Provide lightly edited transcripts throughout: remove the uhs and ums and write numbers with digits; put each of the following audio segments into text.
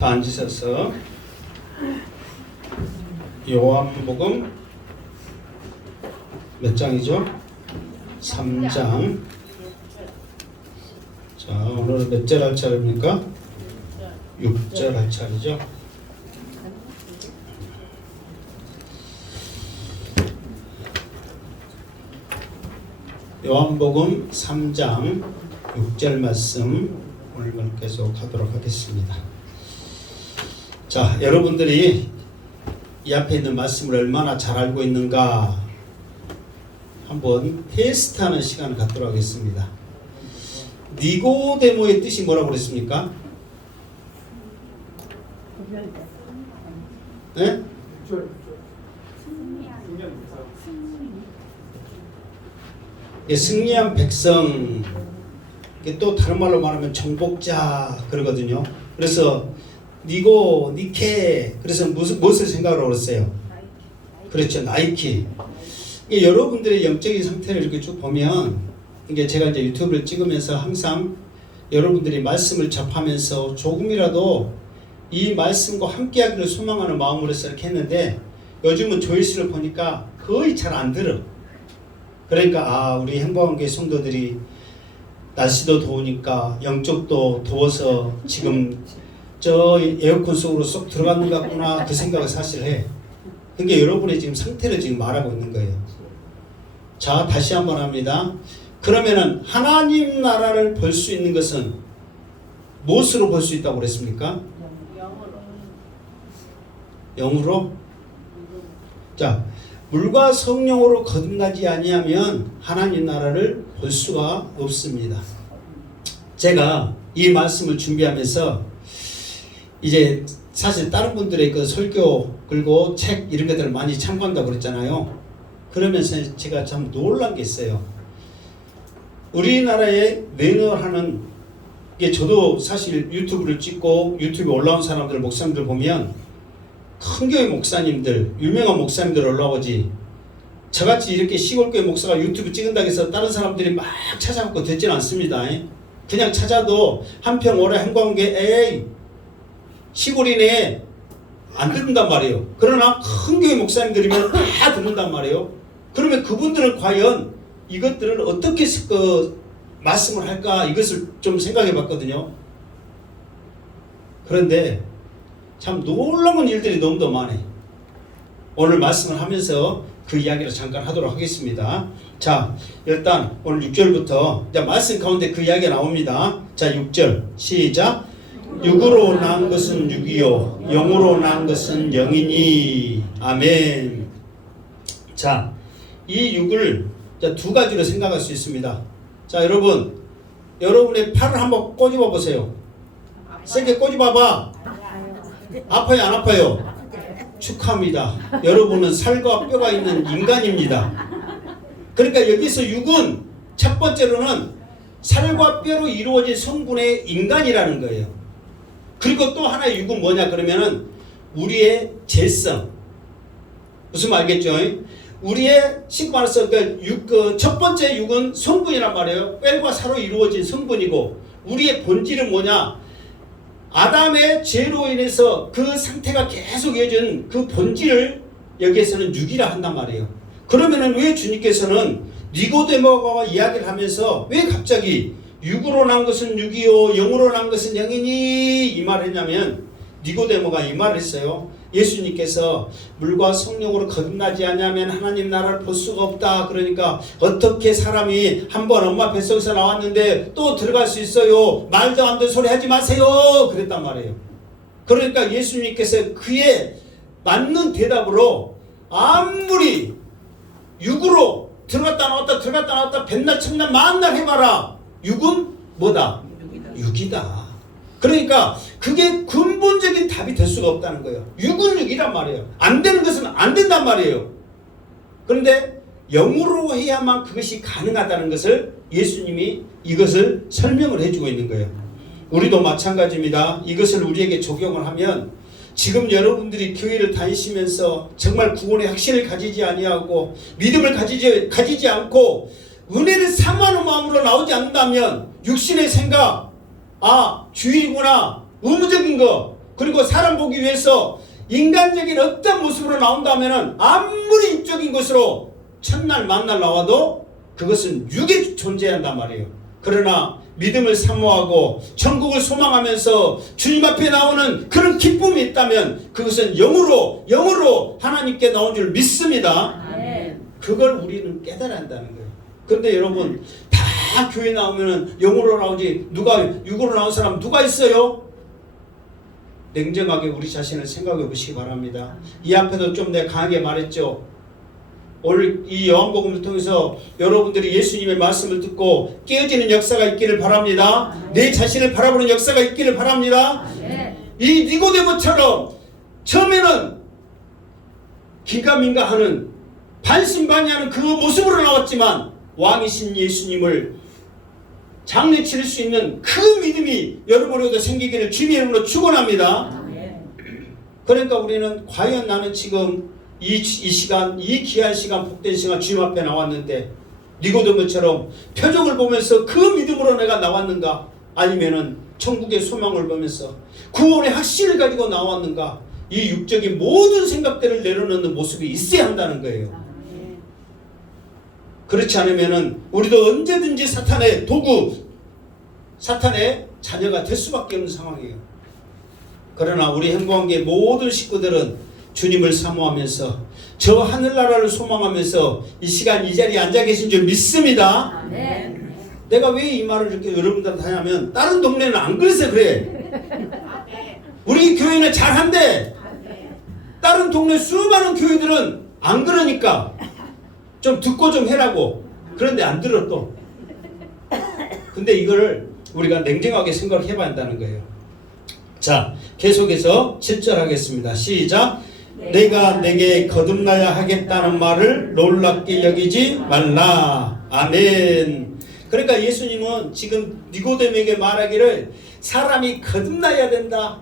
앉으셔서 요한복음 몇 장이죠? 3장. 자, 오늘은 몇 절 할 차례입니까? 6절 할 차례죠. 요한복음 3장 6절 말씀 오늘 계속 하도록 하겠습니다. 자, 여러분들이 이 앞에 있는 말씀을 얼마나 잘 알고 있는가 한번 테스트하는 시간을 갖도록 하겠습니다. 니고데모의 뜻이 뭐라고 그랬습니까? 네? 승리한 백성, 또 다른 말로 말하면 정복자 그러거든요. 그래서 니케, 그래서 무엇을 생각하라고 그랬어요? 그렇죠, 나이키. 여러분들의 영적인 상태를 이렇게 쭉 보면, 이게 제가 이제 유튜브를 찍으면서 항상 여러분들이 말씀을 접하면서 조금이라도 이 말씀과 함께하기를 소망하는 마음으로 이렇게 했는데, 요즘은 조회수를 보니까 거의 잘 안 들어. 그러니까 우리 행복한교회 성도들이 날씨도 더우니까 영적도 더워서 지금 저 에어컨 속으로 쏙 들어가는 것 같구나, 그 생각을 사실 해. 그러니까 여러분의 지금 상태를 지금 말하고 있는 거예요. 자, 다시 한번 합니다. 그러면은 하나님 나라를 볼 수 있는 것은 무엇으로 볼 수 있다고 그랬습니까? 영으로? 자, 물과 성령으로 거듭나지 아니하면 하나님 나라를 볼 수가 없습니다. 제가 이 말씀을 준비하면서 이제 사실 다른 분들의 그 설교 그리고 책 이런 것들을 많이 참고한다고 그랬잖아요. 그러면서 제가 참 놀란 게 있어요. 우리나라에 내노하는 게, 저도 사실 유튜브를 찍고 유튜브에 올라온 사람들, 목사님들 보면 큰 교회 목사님들, 유명한 목사님들 올라오지, 저같이 이렇게 시골교회 목사가 유튜브 찍은다고 해서 다른 사람들이 막 찾아갖고 듣지는 않습니다. 그냥 찾아도 한평 오래 행광계 에이 시골이네 안 듣는단 말이에요. 그러나 큰 교회 목사님들이면 다 듣는단 말이에요. 그러면 그분들은 과연 이것들을 어떻게 말씀을 할까, 이것을 좀 생각해 봤거든요. 그런데 참 놀라운 일들이 너무도 많아요. 오늘 말씀을 하면서 그 이야기를 잠깐 하도록 하겠습니다. 자, 일단 오늘 6절부터 말씀 가운데 그 이야기가 나옵니다. 자, 6절 시작. 육으로 난 것은 육이요 영으로 난 것은 영이니. 아멘. 자, 이 육을 두 가지로 생각할 수 있습니다. 자, 여러분의 팔을 한번 꼬집어 보세요. 세게 꼬집어 봐. 아파요, 안 아파요? 축하합니다. 여러분은 살과 뼈가 있는 인간입니다. 그러니까 여기서 육은 첫 번째로는 살과 뼈로 이루어진 성분의 인간이라는 거예요. 그리고 또 하나의 육은 뭐냐 그러면은 우리의 재성. 무슨 말 알겠죠? 우리의 쉽게 말해서 첫 번째 육은 성분이란 말이에요. 뼈과 살로 이루어진 성분이고, 우리의 본질은 뭐냐? 아담의 죄로 인해서 그 상태가 계속 이어진 그 본질을 여기에서는 육이라 한단 말이에요. 그러면은 왜 주님께서는 니고데모와 이야기를 하면서 왜 갑자기 육으로 난 것은 육이요 영으로 난 것은 영이니 이 말을 했냐면, 니고데모가 이 말을 했어요. 예수님께서 물과 성령으로 거듭나지 않으면 하나님 나라를 볼 수가 없다. 그러니까 어떻게 사람이 한번 엄마 뱃속에서 나왔는데 또 들어갈 수 있어요? 말도 안 되는 소리 하지 마세요. 그랬단 말이에요. 그러니까 예수님께서 그에 맞는 대답으로 아무리 육으로 들어갔다 나왔다 들어갔다 나왔다 백날 천날 만날 해봐라, 육은 뭐다? 육이다. 그러니까 그게 근본적인 답이 될 수가 없다는 거예요. 육은 육이란 말이에요. 안 되는 것은 안 된단 말이에요. 그런데 영으로 해야만 그것이 가능하다는 것을 예수님이 이것을 설명을 해주고 있는 거예요. 우리도 마찬가지입니다. 이것을 우리에게 적용을 하면, 지금 여러분들이 교회를 다니시면서 정말 구원의 확신을 가지지 아니하고 믿음을 가지지 않고 은혜를 사모하는 마음으로 나오지 않는다면 육신의 생각, 주일이구나, 의무적인 거, 그리고 사람 보기 위해서 인간적인 어떤 모습으로 나온다면은 아무리 인적인 것으로 첫날 만날 나와도 그것은 육에 존재한단 말이에요. 그러나 믿음을 사모하고 천국을 소망하면서 주님 앞에 나오는 그런 기쁨이 있다면 그것은 영으로 하나님께 나온 줄 믿습니다. 그걸 우리는 깨달아야 한다는 거예요. 그런데 여러분, 다 교회 나오면은 영으로 나오지 누가 육으로 나온 사람 누가 있어요? 냉정하게 우리 자신을 생각해 보시기 바랍니다. 이 앞에도 좀 내가 강하게 말했죠. 오늘 이 요한복음을 통해서 여러분들이 예수님의 말씀을 듣고 깨어지는 역사가 있기를 바랍니다. 내 자신을 바라보는 역사가 있기를 바랍니다. 이 니고데모처럼 처음에는 긴가민가하는 반신반의하는 그 모습으로 나왔지만 왕이신 예수님을 장례 치를 수 있는 그 믿음이 여러분에게도 생기기를 주님의 이름으로 축원합니다. 그러니까 우리는 과연 나는 지금 이 시간, 이 귀한 시간, 복된 시간 주님 앞에 나왔는데 니고데모처럼 표적을 보면서 그 믿음으로 내가 나왔는가? 아니면은 천국의 소망을 보면서 구원의 확신을 가지고 나왔는가? 이 육적인 모든 생각들을 내려놓는 모습이 있어야 한다는 거예요. 그렇지 않으면은 우리도 언제든지 사탄의 도구, 사탄의 자녀가 될 수밖에 없는 상황이에요. 그러나 우리 행복한교회 모든 식구들은 주님을 사모하면서 저 하늘나라를 소망하면서 이 시간 이 자리에 앉아 계신 줄 믿습니다. 내가 왜 이 말을 이렇게 여러분들한테 하냐면 다른 동네는 안 그래서 그래. 우리 교회는 잘한데 다른 동네 수많은 교회들은 안 그러니까 좀 듣고 좀 해라고. 그런데 안 들어 또. 근데 이거를 우리가 냉정하게 생각을 해봐야 한다는 거예요. 자, 계속해서 7절 하겠습니다. 시작. 내가 내게 거듭나야 하겠다는 말을 놀랍게 여기지 말라. 아멘. 그러니까 예수님은 지금 니고데모에게 말하기를 사람이 거듭나야 된다.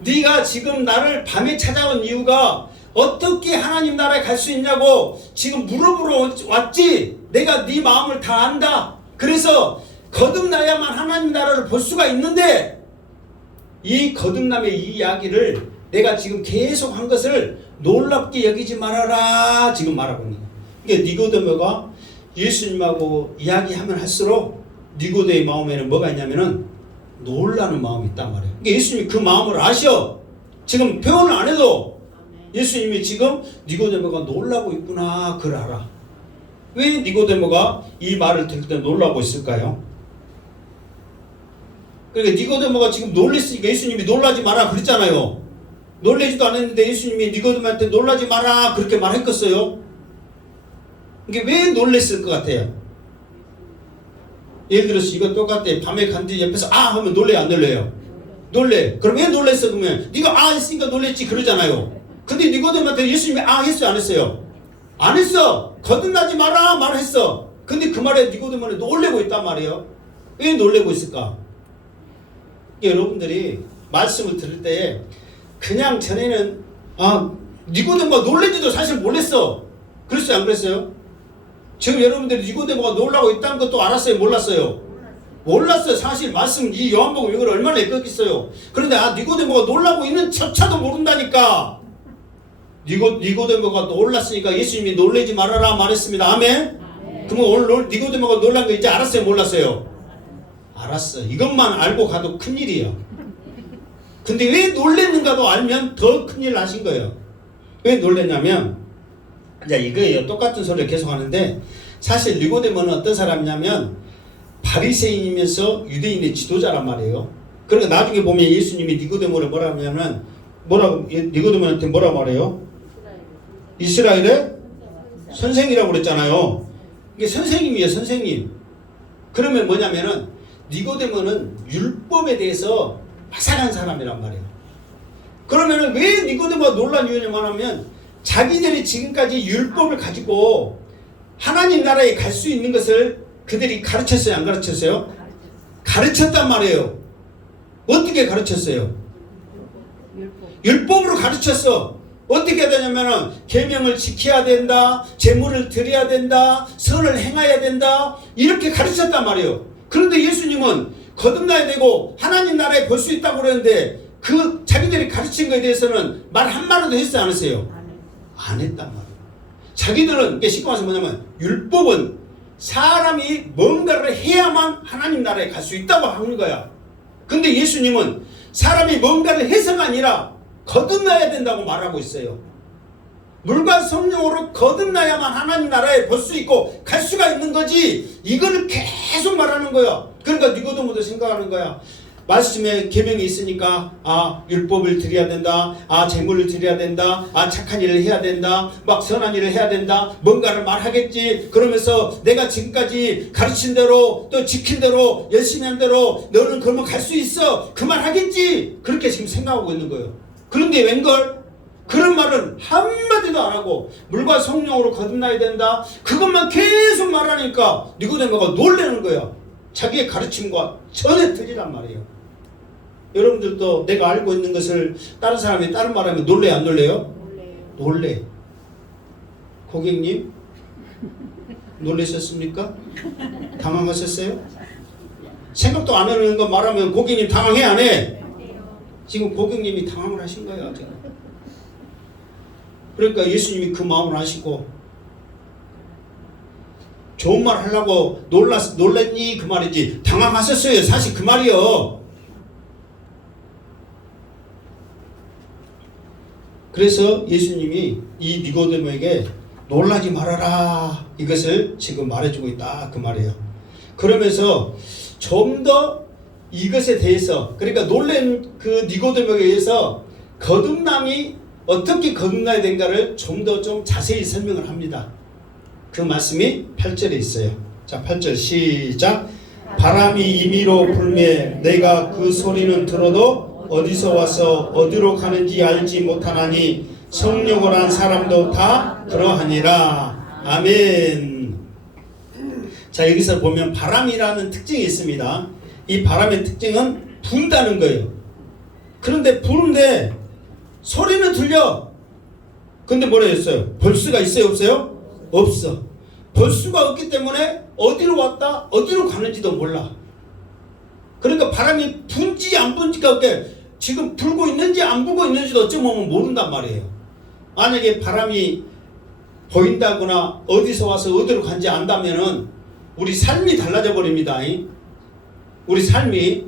네가 지금 나를 밤에 찾아온 이유가 어떻게 하나님 나라에 갈 수 있냐고 지금 물어보러 왔지. 내가 네 마음을 다 안다. 그래서 거듭나야만 하나님 나라를 볼 수가 있는데 이 거듭남의 이 이야기를 내가 지금 계속 한 것을 놀랍게 여기지 말아라 지금 말하고 있는 거예요. 그러니까 니고데모가 예수님하고 이야기하면 할수록 니고데의 마음에는 뭐가 있냐면은 놀라는 마음이 있단 말이에요. 그러니까 예수님이 그 마음을 아셔. 지금 표현을 안 해도 예수님이 지금 니고데모가 놀라고 있구나 그걸 알아. 왜 니고데모가 이 말을 들을 때 놀라고 있을까요? 그러니까 니고데모가 지금 놀랬으니까 예수님이 놀라지 마라 그랬잖아요. 놀래지도 않았는데 예수님이 니고데모한테 놀라지 마라 그렇게 말했겠어요? 이게 왜 놀랬을 것 같아요? 예를 들어서 이거 똑같아. 밤에 간디 옆에서 아 하면 놀래요 안 놀래요? 놀래. 그럼 왜 놀랬어? 그러면 네가 아 했으니까 놀랬지 그러잖아요. 근데 니고데모한테 예수님이 아 했어요 안 했어요? 안 했어. 거듭나지 마라 말했어. 근데 그 말에 니고데모는 놀래고 있단 말이에요. 왜 놀래고 있을까? 여러분들이 말씀을 들을 때 그냥 전에는 니고데모가 놀랬지도 사실 몰랐어. 그랬어요 안 그랬어요? 지금 여러분들이 니고데모가 놀라고 있다는 것도 알았어요 몰랐어요? 몰랐어요. 사실 말씀 이 요한복음 이걸 얼마나 읽었겠어요. 그런데 니고데모가 놀라고 있는 척차도 모른다니까. 니고데모가 놀랐으니까 예수님이 놀래지 말아라 말했습니다. 아멘? 그러면 오늘 니고데모가 놀란 거 이제 알았어요 몰랐어요? 알았어. 이것만 알고 가도 큰일이에요. 근데 왜 놀랬는가도 알면 더 큰일 나신 거예요. 왜 놀랬냐면 이제 이거예요. 똑같은 소리를 계속 하는데 사실 니고데모는 어떤 사람이냐면 바리새인이면서 유대인의 지도자란 말이에요. 그러니까 나중에 보면 예수님이 니고데모를 니고데모한테 뭐라 말해요? 이스라엘의 선생이라고 그랬잖아요. 이게 선생님이에요 선생님. 그러면 뭐냐면은 니고데모는 율법에 대해서 마삭한 사람이란 말이에요. 그러면은 왜 니고데모가 놀란 이유냐면 하면 자기들이 지금까지 율법을 가지고 하나님 나라에 갈 수 있는 것을 그들이 가르쳤어요 안 가르쳤어요? 가르쳤단 말이에요. 어떻게 가르쳤어요? 율법으로 가르쳤어. 어떻게 해야 되냐면은 계명을 지켜야 된다, 제물을 드려야 된다, 선을 행해야 된다 이렇게 가르쳤단 말이에요. 그런데 예수님은 거듭나야 되고 하나님 나라에 볼 수 있다고 그러는데 그 자기들이 가르친 것에 대해서는 말 한마디도 했어요, 안 했어요? 안 했단 말이에요. 자기들은 이게 쉽게 말해서 뭐냐면 율법은 사람이 뭔가를 해야만 하나님 나라에 갈 수 있다고 하는 거야. 근데 예수님은 사람이 뭔가를 해서가 아니라 거듭나야 된다고 말하고 있어요. 물과 성령으로 거듭나야만 하나님 나라에 볼 수 있고 갈 수가 있는 거지. 이거를 계속 말하는 거야. 그러니까 니고데모도 생각하는 거야. 말씀에 계명이 있으니까 율법을 드려야 된다. 제물을 드려야 된다. 착한 일을 해야 된다. 막 선한 일을 해야 된다. 뭔가를 말하겠지. 그러면서 내가 지금까지 가르친 대로 또 지킨 대로 열심히 한 대로 너는 그러면 갈 수 있어. 그 말 하겠지. 그렇게 지금 생각하고 있는 거예요. 그런데 웬걸? 그런 말은 한마디도 안 하고 물과 성령으로 거듭나야 된다. 그것만 계속 말하니까 니고데모가 놀라는 거야. 자기의 가르침과 전혀 틀리단 말이에요. 여러분들도 내가 알고 있는 것을 다른 사람이 다른 말하면 놀래요, 안 놀래요? 놀래. 고객님 놀라셨습니까? 당황하셨어요? 생각도 안 하는 거 말하면 고객님 당황해, 안 해? 지금 고객님이 당황을 하신 거예요, 지금. 그러니까 예수님이 그 마음을 아시고 좋은 말 하려고 놀랐니? 그 말이지. 당황하셨어요. 사실 그 말이요. 그래서 예수님이 이 니고데모에게 놀라지 말아라. 이것을 지금 말해주고 있다. 그 말이에요. 그러면서 좀 더 이것에 대해서, 그러니까 놀란 그 니고데모에 의해서 거듭남이 어떻게 거듭나야 된가를 좀 더 좀 자세히 설명을 합니다. 그 말씀이 8절에 있어요. 자, 8절 시작. 바람이 임의로 불매 내가 그 소리는 들어도 어디서 와서 어디로 가는지 알지 못하나니 성령을 한 사람도 다 그러하니라. 아멘. 자, 여기서 보면 바람이라는 특징이 있습니다. 이 바람의 특징은 분다는 거예요. 그런데 부는데 소리는 들려. 근데 뭐라 했어요? 볼 수가 있어요, 없어요? 없어. 볼 수가 없기 때문에 어디로 왔다 어디로 가는지도 몰라. 그러니까 바람이 분지 안 분지가 지금 불고 있는지 안 불고 있는지도 어쩌면 모른단 말이에요. 만약에 바람이 보인다거나 어디서 와서 어디로 간지 안다면은 우리 삶이 달라져 버립니다. 우리 삶이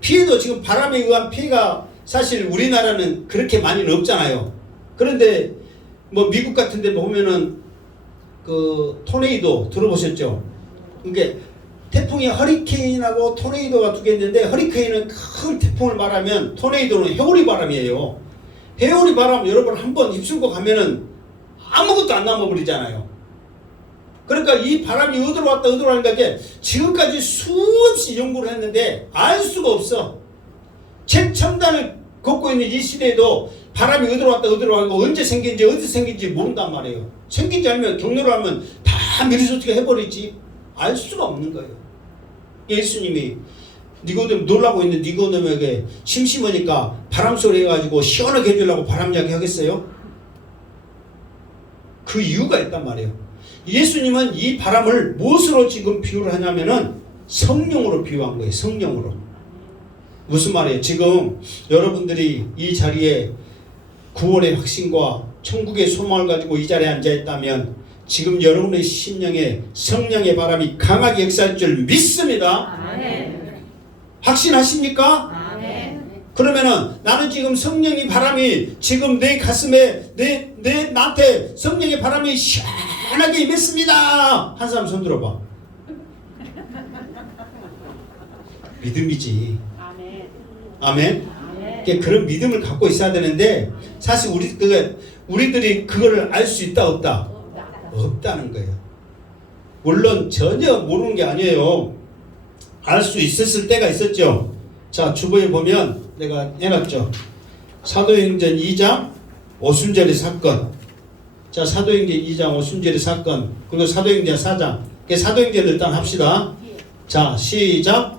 피해도 지금 바람에 의한 피해가 사실 우리나라는 그렇게 많이는 없잖아요. 그런데 뭐 미국 같은 데 보면은 그 토네이도 들어보셨죠? 이게 태풍이 허리케인하고 토네이도가 두 개 있는데 허리케인은 큰 태풍을 말하면 토네이도는 해오리 바람이에요. 해오리 바람 여러분 한번 휩쓸고 가면은 아무것도 안 남아버리잖아요. 그러니까 이 바람이 어디로 왔다 어디로 가니까 이게 지금까지 수없이 연구를 했는데 알 수가 없어. 최첨단을 걷고 있는 이 시대에도 바람이 어디로 왔다 어디로 가고 언제 생긴지 어디서 생긴지 모른단 말이에요. 생긴지 알면 경로를 알면 다 미리소치가 해버리지. 알 수가 없는 거예요. 예수님이 니고데모 놀라고 있는 니고데모에게 심심하니까 바람소리 해가지고 시원하게 해주려고 바람 이야기 하겠어요? 그 이유가 있단 말이에요. 예수님은 이 바람을 무엇으로 지금 비유를 하냐면은 성령으로 비유한 거예요. 성령으로. 무슨 말이에요? 지금 여러분들이 이 자리에 구원의 확신과 천국의 소망을 가지고 이 자리에 앉아 있다면 지금 여러분의 심령에 성령의 바람이 강하게 역사할 줄 믿습니다. 아멘. 확신하십니까? 아멘. 그러면은 나는 지금 성령의 바람이 지금 내 가슴에 나한테 성령의 바람이 시원하게 임했습니다. 한 사람 손 들어봐. 믿음이지. 아멘. 아멘. 아멘. 그런 믿음을 갖고 있어야 되는데 사실 우리들이 그거를 알 수 있다 없다? 없다는 거예요. 물론 전혀 모르는 게 아니에요. 알 수 있었을 때가 있었죠. 자, 주보에 보면 내가 해놨죠. 사도행전 2장 오순절의 사건. 자, 사도행전 2장 오순절의 사건. 그리고 사도행전 4장. 사도행전을 일단 합시다. 자, 시작.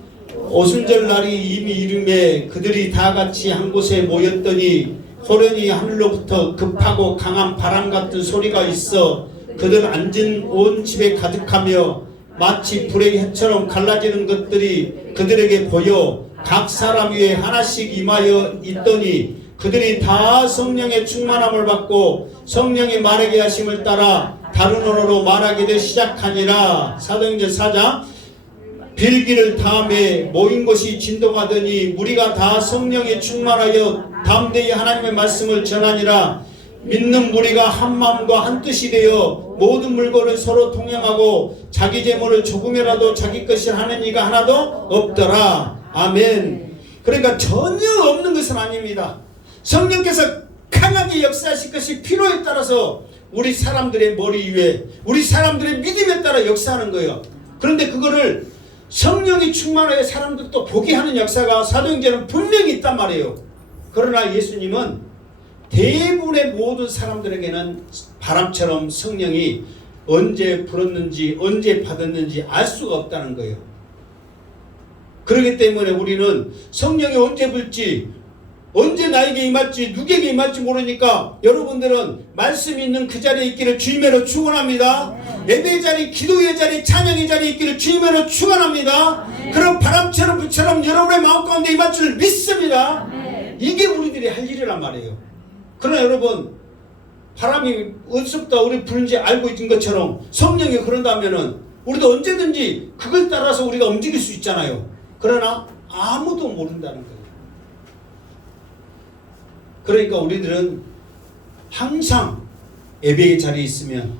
오순절 날이 이미 이름에 그들이 다 같이 한 곳에 모였더니 호련히 하늘로부터 급하고 강한 바람 같은 소리가 있어 그들 앉은 온 집에 가득하며 마치 불의 햇처럼 갈라지는 것들이 그들에게 보여 각 사람 위에 하나씩 임하여 있더니 그들이 다 성령의 충만함을 받고 성령의 말하게 하심을 따라 다른 언어로 말하기를 시작하니라. 사도행전 4장. 빌기를 다음에 모인 것이 진동하더니 무리가 다 성령에 충만하여 담대히 하나님의 말씀을 전하니라. 믿는 무리가 한 마음과 한 뜻이 되어 모든 물건을 서로 통용하고 자기 재물을 조금이라도 자기 것이 하는 이가 하나도 없더라. 아멘. 그러니까 전혀 없는 것은 아닙니다. 성령께서 강하게 역사하실 것이 필요에 따라서 우리 사람들의 머리 위에 우리 사람들의 믿음에 따라 역사하는 거예요. 그런데 그거를 성령이 충만하여 사람들도 보게 하는 역사가 사도행전은 분명히 있단 말이에요. 그러나 예수님은 대부분의 모든 사람들에게는 바람처럼 성령이 언제 불었는지 언제 받았는지 알 수가 없다는 거예요. 그렇기 때문에 우리는 성령이 언제 불지 언제 나에게 임할지 누구에게 임할지 모르니까 여러분들은 말씀이 있는 그 자리에 있기를 주님으로 축원합니다. 예배의 자리, 기도의 자리, 찬양의 자리에 있기를 주님으로 축원합니다. 그런 바람처럼 불처럼 여러분의 마음 가운데 임할 줄 믿습니다. 이게 우리들이 할 일이란 말이에요. 그러나 여러분 바람이 어디서부터 우리 부는지 알고 있는 것처럼 성령이 그런다면은 우리도 언제든지 그걸 따라서 우리가 움직일 수 있잖아요. 그러나 아무도 모른다는 거예요. 그러니까 우리들은 항상 예배의 자리에 있으면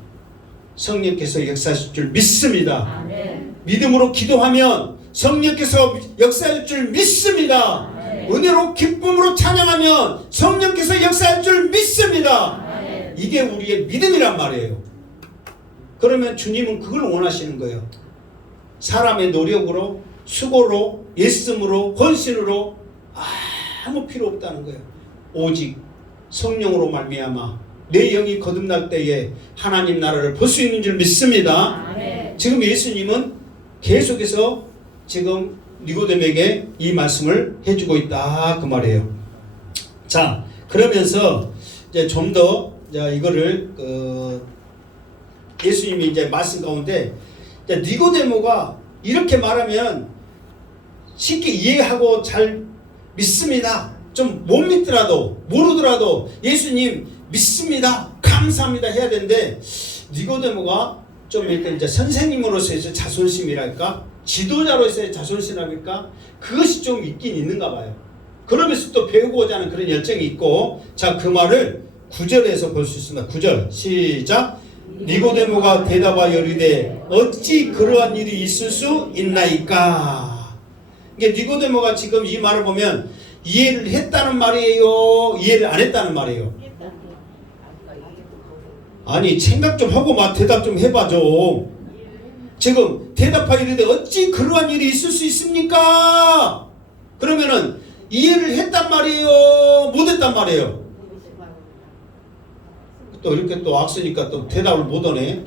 성령께서 역사하실 줄 믿습니다. 아멘. 믿음으로 기도하면 성령께서 역사할 줄 믿습니다. 아멘. 은혜로 기쁨으로 찬양하면 성령께서 역사할 줄 믿습니다. 아멘. 이게 우리의 믿음이란 말이에요. 그러면 주님은 그걸 원하시는 거예요. 사람의 노력으로 수고로 예씀으로 헌신으로 아무 필요 없다는 거예요. 오직 성령으로 말미암아 내 영이 거듭날 때에 하나님 나라를 볼 수 있는 줄 믿습니다. 아멘. 지금 예수님은 계속해서 지금 니고데모에게 이 말씀을 해주고 있다 그 말이에요. 자, 그러면서 이제 좀 더 이거를 예수님이 이제 말씀 가운데 니고데모가 이렇게 말하면 쉽게 이해하고 잘 믿습니다. 좀 못 믿더라도 모르더라도 예수님 믿습니다, 감사합니다 해야 되는데 니고데모가 좀 이렇게 이제 선생님으로서의 자존심이랄까 지도자로서의 자존심이랄까 그것이 좀 있긴 있는가 봐요. 그러면서 또 배우고자 하는 그런 열정이 있고, 자, 그 말을 9절에서 볼 수 있습니다. 9절 시작. 니고데모가 대답하여 이르되 어찌 그러한 일이 있을 수 있나이까. 이게 니고데모가 지금 이 말을 보면 이해를 했다는 말이에요, 이해를 안 했다는 말이에요? 아니 생각 좀 하고 막 대답 좀 해봐 좀. 지금 대답하여 이르되 어찌 그러한 일이 있을 수 있습니까? 그러면은 이해를 했단 말이에요, 못 했단 말이에요? 또 이렇게 또 악쓰니까 또 대답을 못 하네.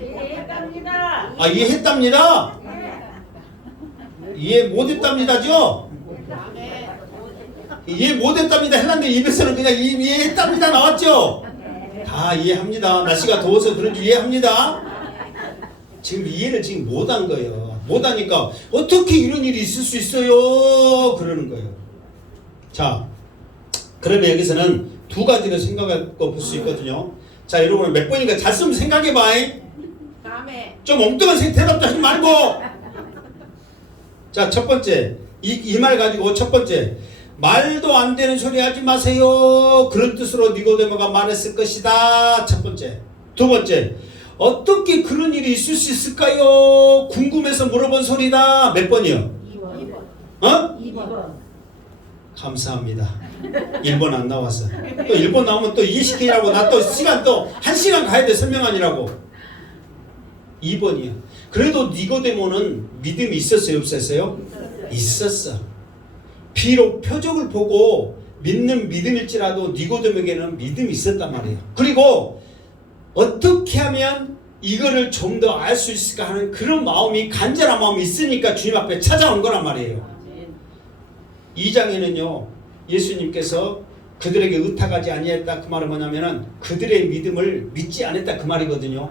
이해했답니다. 아, 이해했답니다. 이해 못했답니다죠? 이해 못했답니다 했는데 입에서는 그냥 이해했답니다 나왔죠? 다 이해합니다. 날씨가 더워서 그런지 이해합니다. 지금 이해를 지금 못한 거예요. 못하니까 어떻게 이런 일이 있을 수 있어요 그러는 거예요. 자, 그러면 여기서는 두 가지를 생각하고 볼 수 있거든요. 자, 여러분 몇 번인가 잘 쓰면 생각해봐. 좀 엉뚱한 대답도 하지 말고. 자, 첫 번째 이 말 가지고 첫 번째, 말도 안 되는 소리 하지 마세요 그런 뜻으로 니고데모가 말했을 것이다. 첫 번째. 두 번째, 어떻게 그런 일이 있을 수 있을까요 궁금해서 물어본 소리다. 몇 번이요? 2번. 어? 2번. 감사합니다. 1번 안 나왔어. 또 1번 나오면 또 이해시키라고 나 또 시간 또 1시간 가야 돼 설명하느라고. 2번이요. 그래도 니고데모는 믿음이 있었어요 없었어요? 있었어. 비록 표적을 보고 믿는 믿음일지라도 니고데모에게는 믿음이 있었단 말이에요. 그리고 어떻게 하면 이거를 좀 더 알 수 있을까 하는 그런 마음이, 간절한 마음이 있으니까 주님 앞에 찾아온 거란 말이에요. 2장에는요 예수님께서 그들에게 의탁하지 아니했다 그 말은 뭐냐면은 그들의 믿음을 믿지 않았다 그 말이거든요.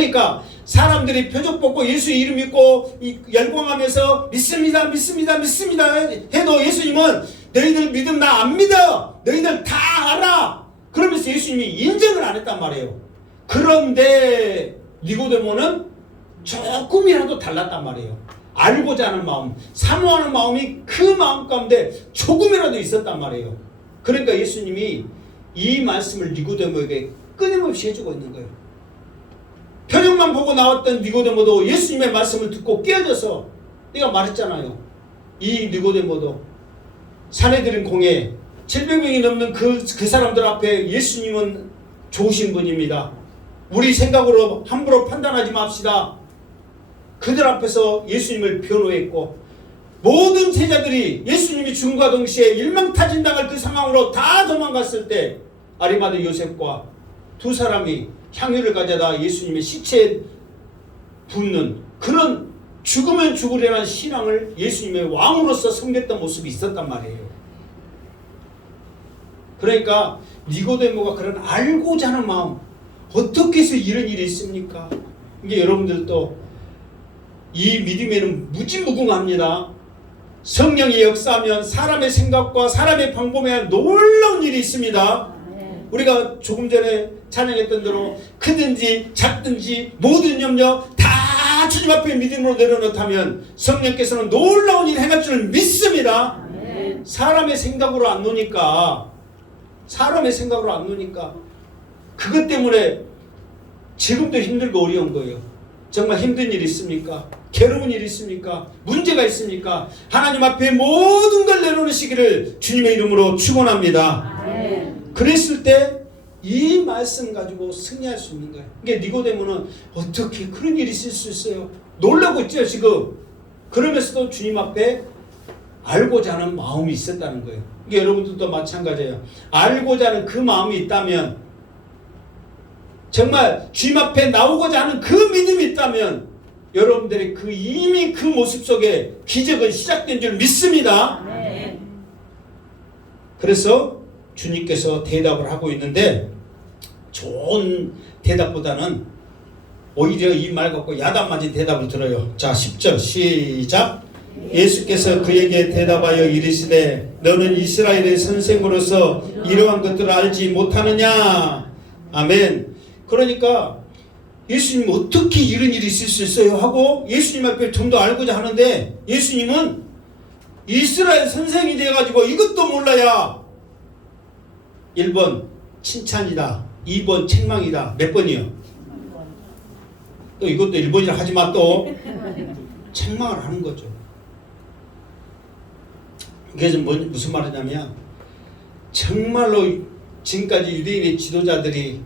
그러니까 사람들이 표적 뽑고 예수 이름 믿고 열광하면서 믿습니다 믿습니다 믿습니다 해도 예수님은 너희들 믿음 나 안 믿어 너희들 다 알아 그러면서 예수님이 인정을 안 했단 말이에요. 그런데 니고데모는 조금이라도 달랐단 말이에요. 알고자 하는 마음, 사모하는 마음이 그 마음 가운데 조금이라도 있었단 말이에요. 그러니까 예수님이 이 말씀을 니고데모에게 끊임없이 해주고 있는 거예요. 표적만 보고 나왔던 니고데모도 예수님의 말씀을 듣고 깨어져서 내가 말했잖아요. 이 니고데모도 사내들인 공회 700명이 넘는 그 사람들 앞에 예수님은 좋으신 분입니다. 우리 생각으로 함부로 판단하지 맙시다. 그들 앞에서 예수님을 변호했고 모든 제자들이 예수님이 죽음과 동시에 일망타진당할 그 상황으로 다 도망갔을 때 아리마대 요셉과 두 사람이 향유를 가져다 예수님의 시체에 붓는 그런 죽으면 죽으려는 신앙을 예수님의 왕으로서 섬겼던 모습이 있었단 말이에요. 그러니까 니고데모가 그런 알고자 하는 마음 어떻게 해서 이런 일이 있습니까? 이게 여러분들도 이 믿음에는 무지무궁합니다. 성령이 역사하면 사람의 생각과 사람의 방법에 놀라운 일이 있습니다. 우리가 조금 전에 찬양했던 대로 크든지 작든지 모든 염려 다 주님 앞에 믿음으로 내려놓다면 성령께서는 놀라운 일 행할 줄 믿습니다. 사람의 생각으로 안 노니까 그것 때문에 지금도 힘들고 어려운 거예요. 정말 힘든 일 있습니까? 괴로운 일 있습니까? 문제가 있습니까? 하나님 앞에 모든 걸 내려놓으시기를 주님의 이름으로 축원합니다. 그랬을 때 이 말씀 가지고 승리할 수 있는 거예요. 이게 니고데모는 어떻게 그런 일이 있을 수 있어요? 놀라고 있죠 지금. 그러면서도 주님 앞에 알고자 하는 마음이 있었다는 거예요. 이게 여러분들도 마찬가지예요. 알고자 하는 그 마음이 있다면 정말 주님 앞에 나오고자 하는 그 믿음이 있다면 여러분들의 이미 그 모습 속에 기적은 시작된 줄 믿습니다. 그래서 주님께서 대답을 하고 있는데 좋은 대답보다는 오히려 이 말 갖고 야단 맞은 대답을 들어요. 자 10절 시작. 예수께서 그에게 대답하여 이르시되 너는 이스라엘의 선생으로서 이러한 것들을 알지 못하느냐. 아멘. 그러니까 예수님 어떻게 이런 일이 있을 수 있어요 하고 예수님 앞에 좀 더 알고자 하는데 예수님은 이스라엘 선생이 돼가지고 이것도 몰라야 1번 칭찬이다 2번 책망이다. 몇 번이요? 또 이것도 1번이라 하지만 또 책망을 하는 거죠. 그게 무슨 말이냐면 정말로 지금까지 유대인의 지도자들이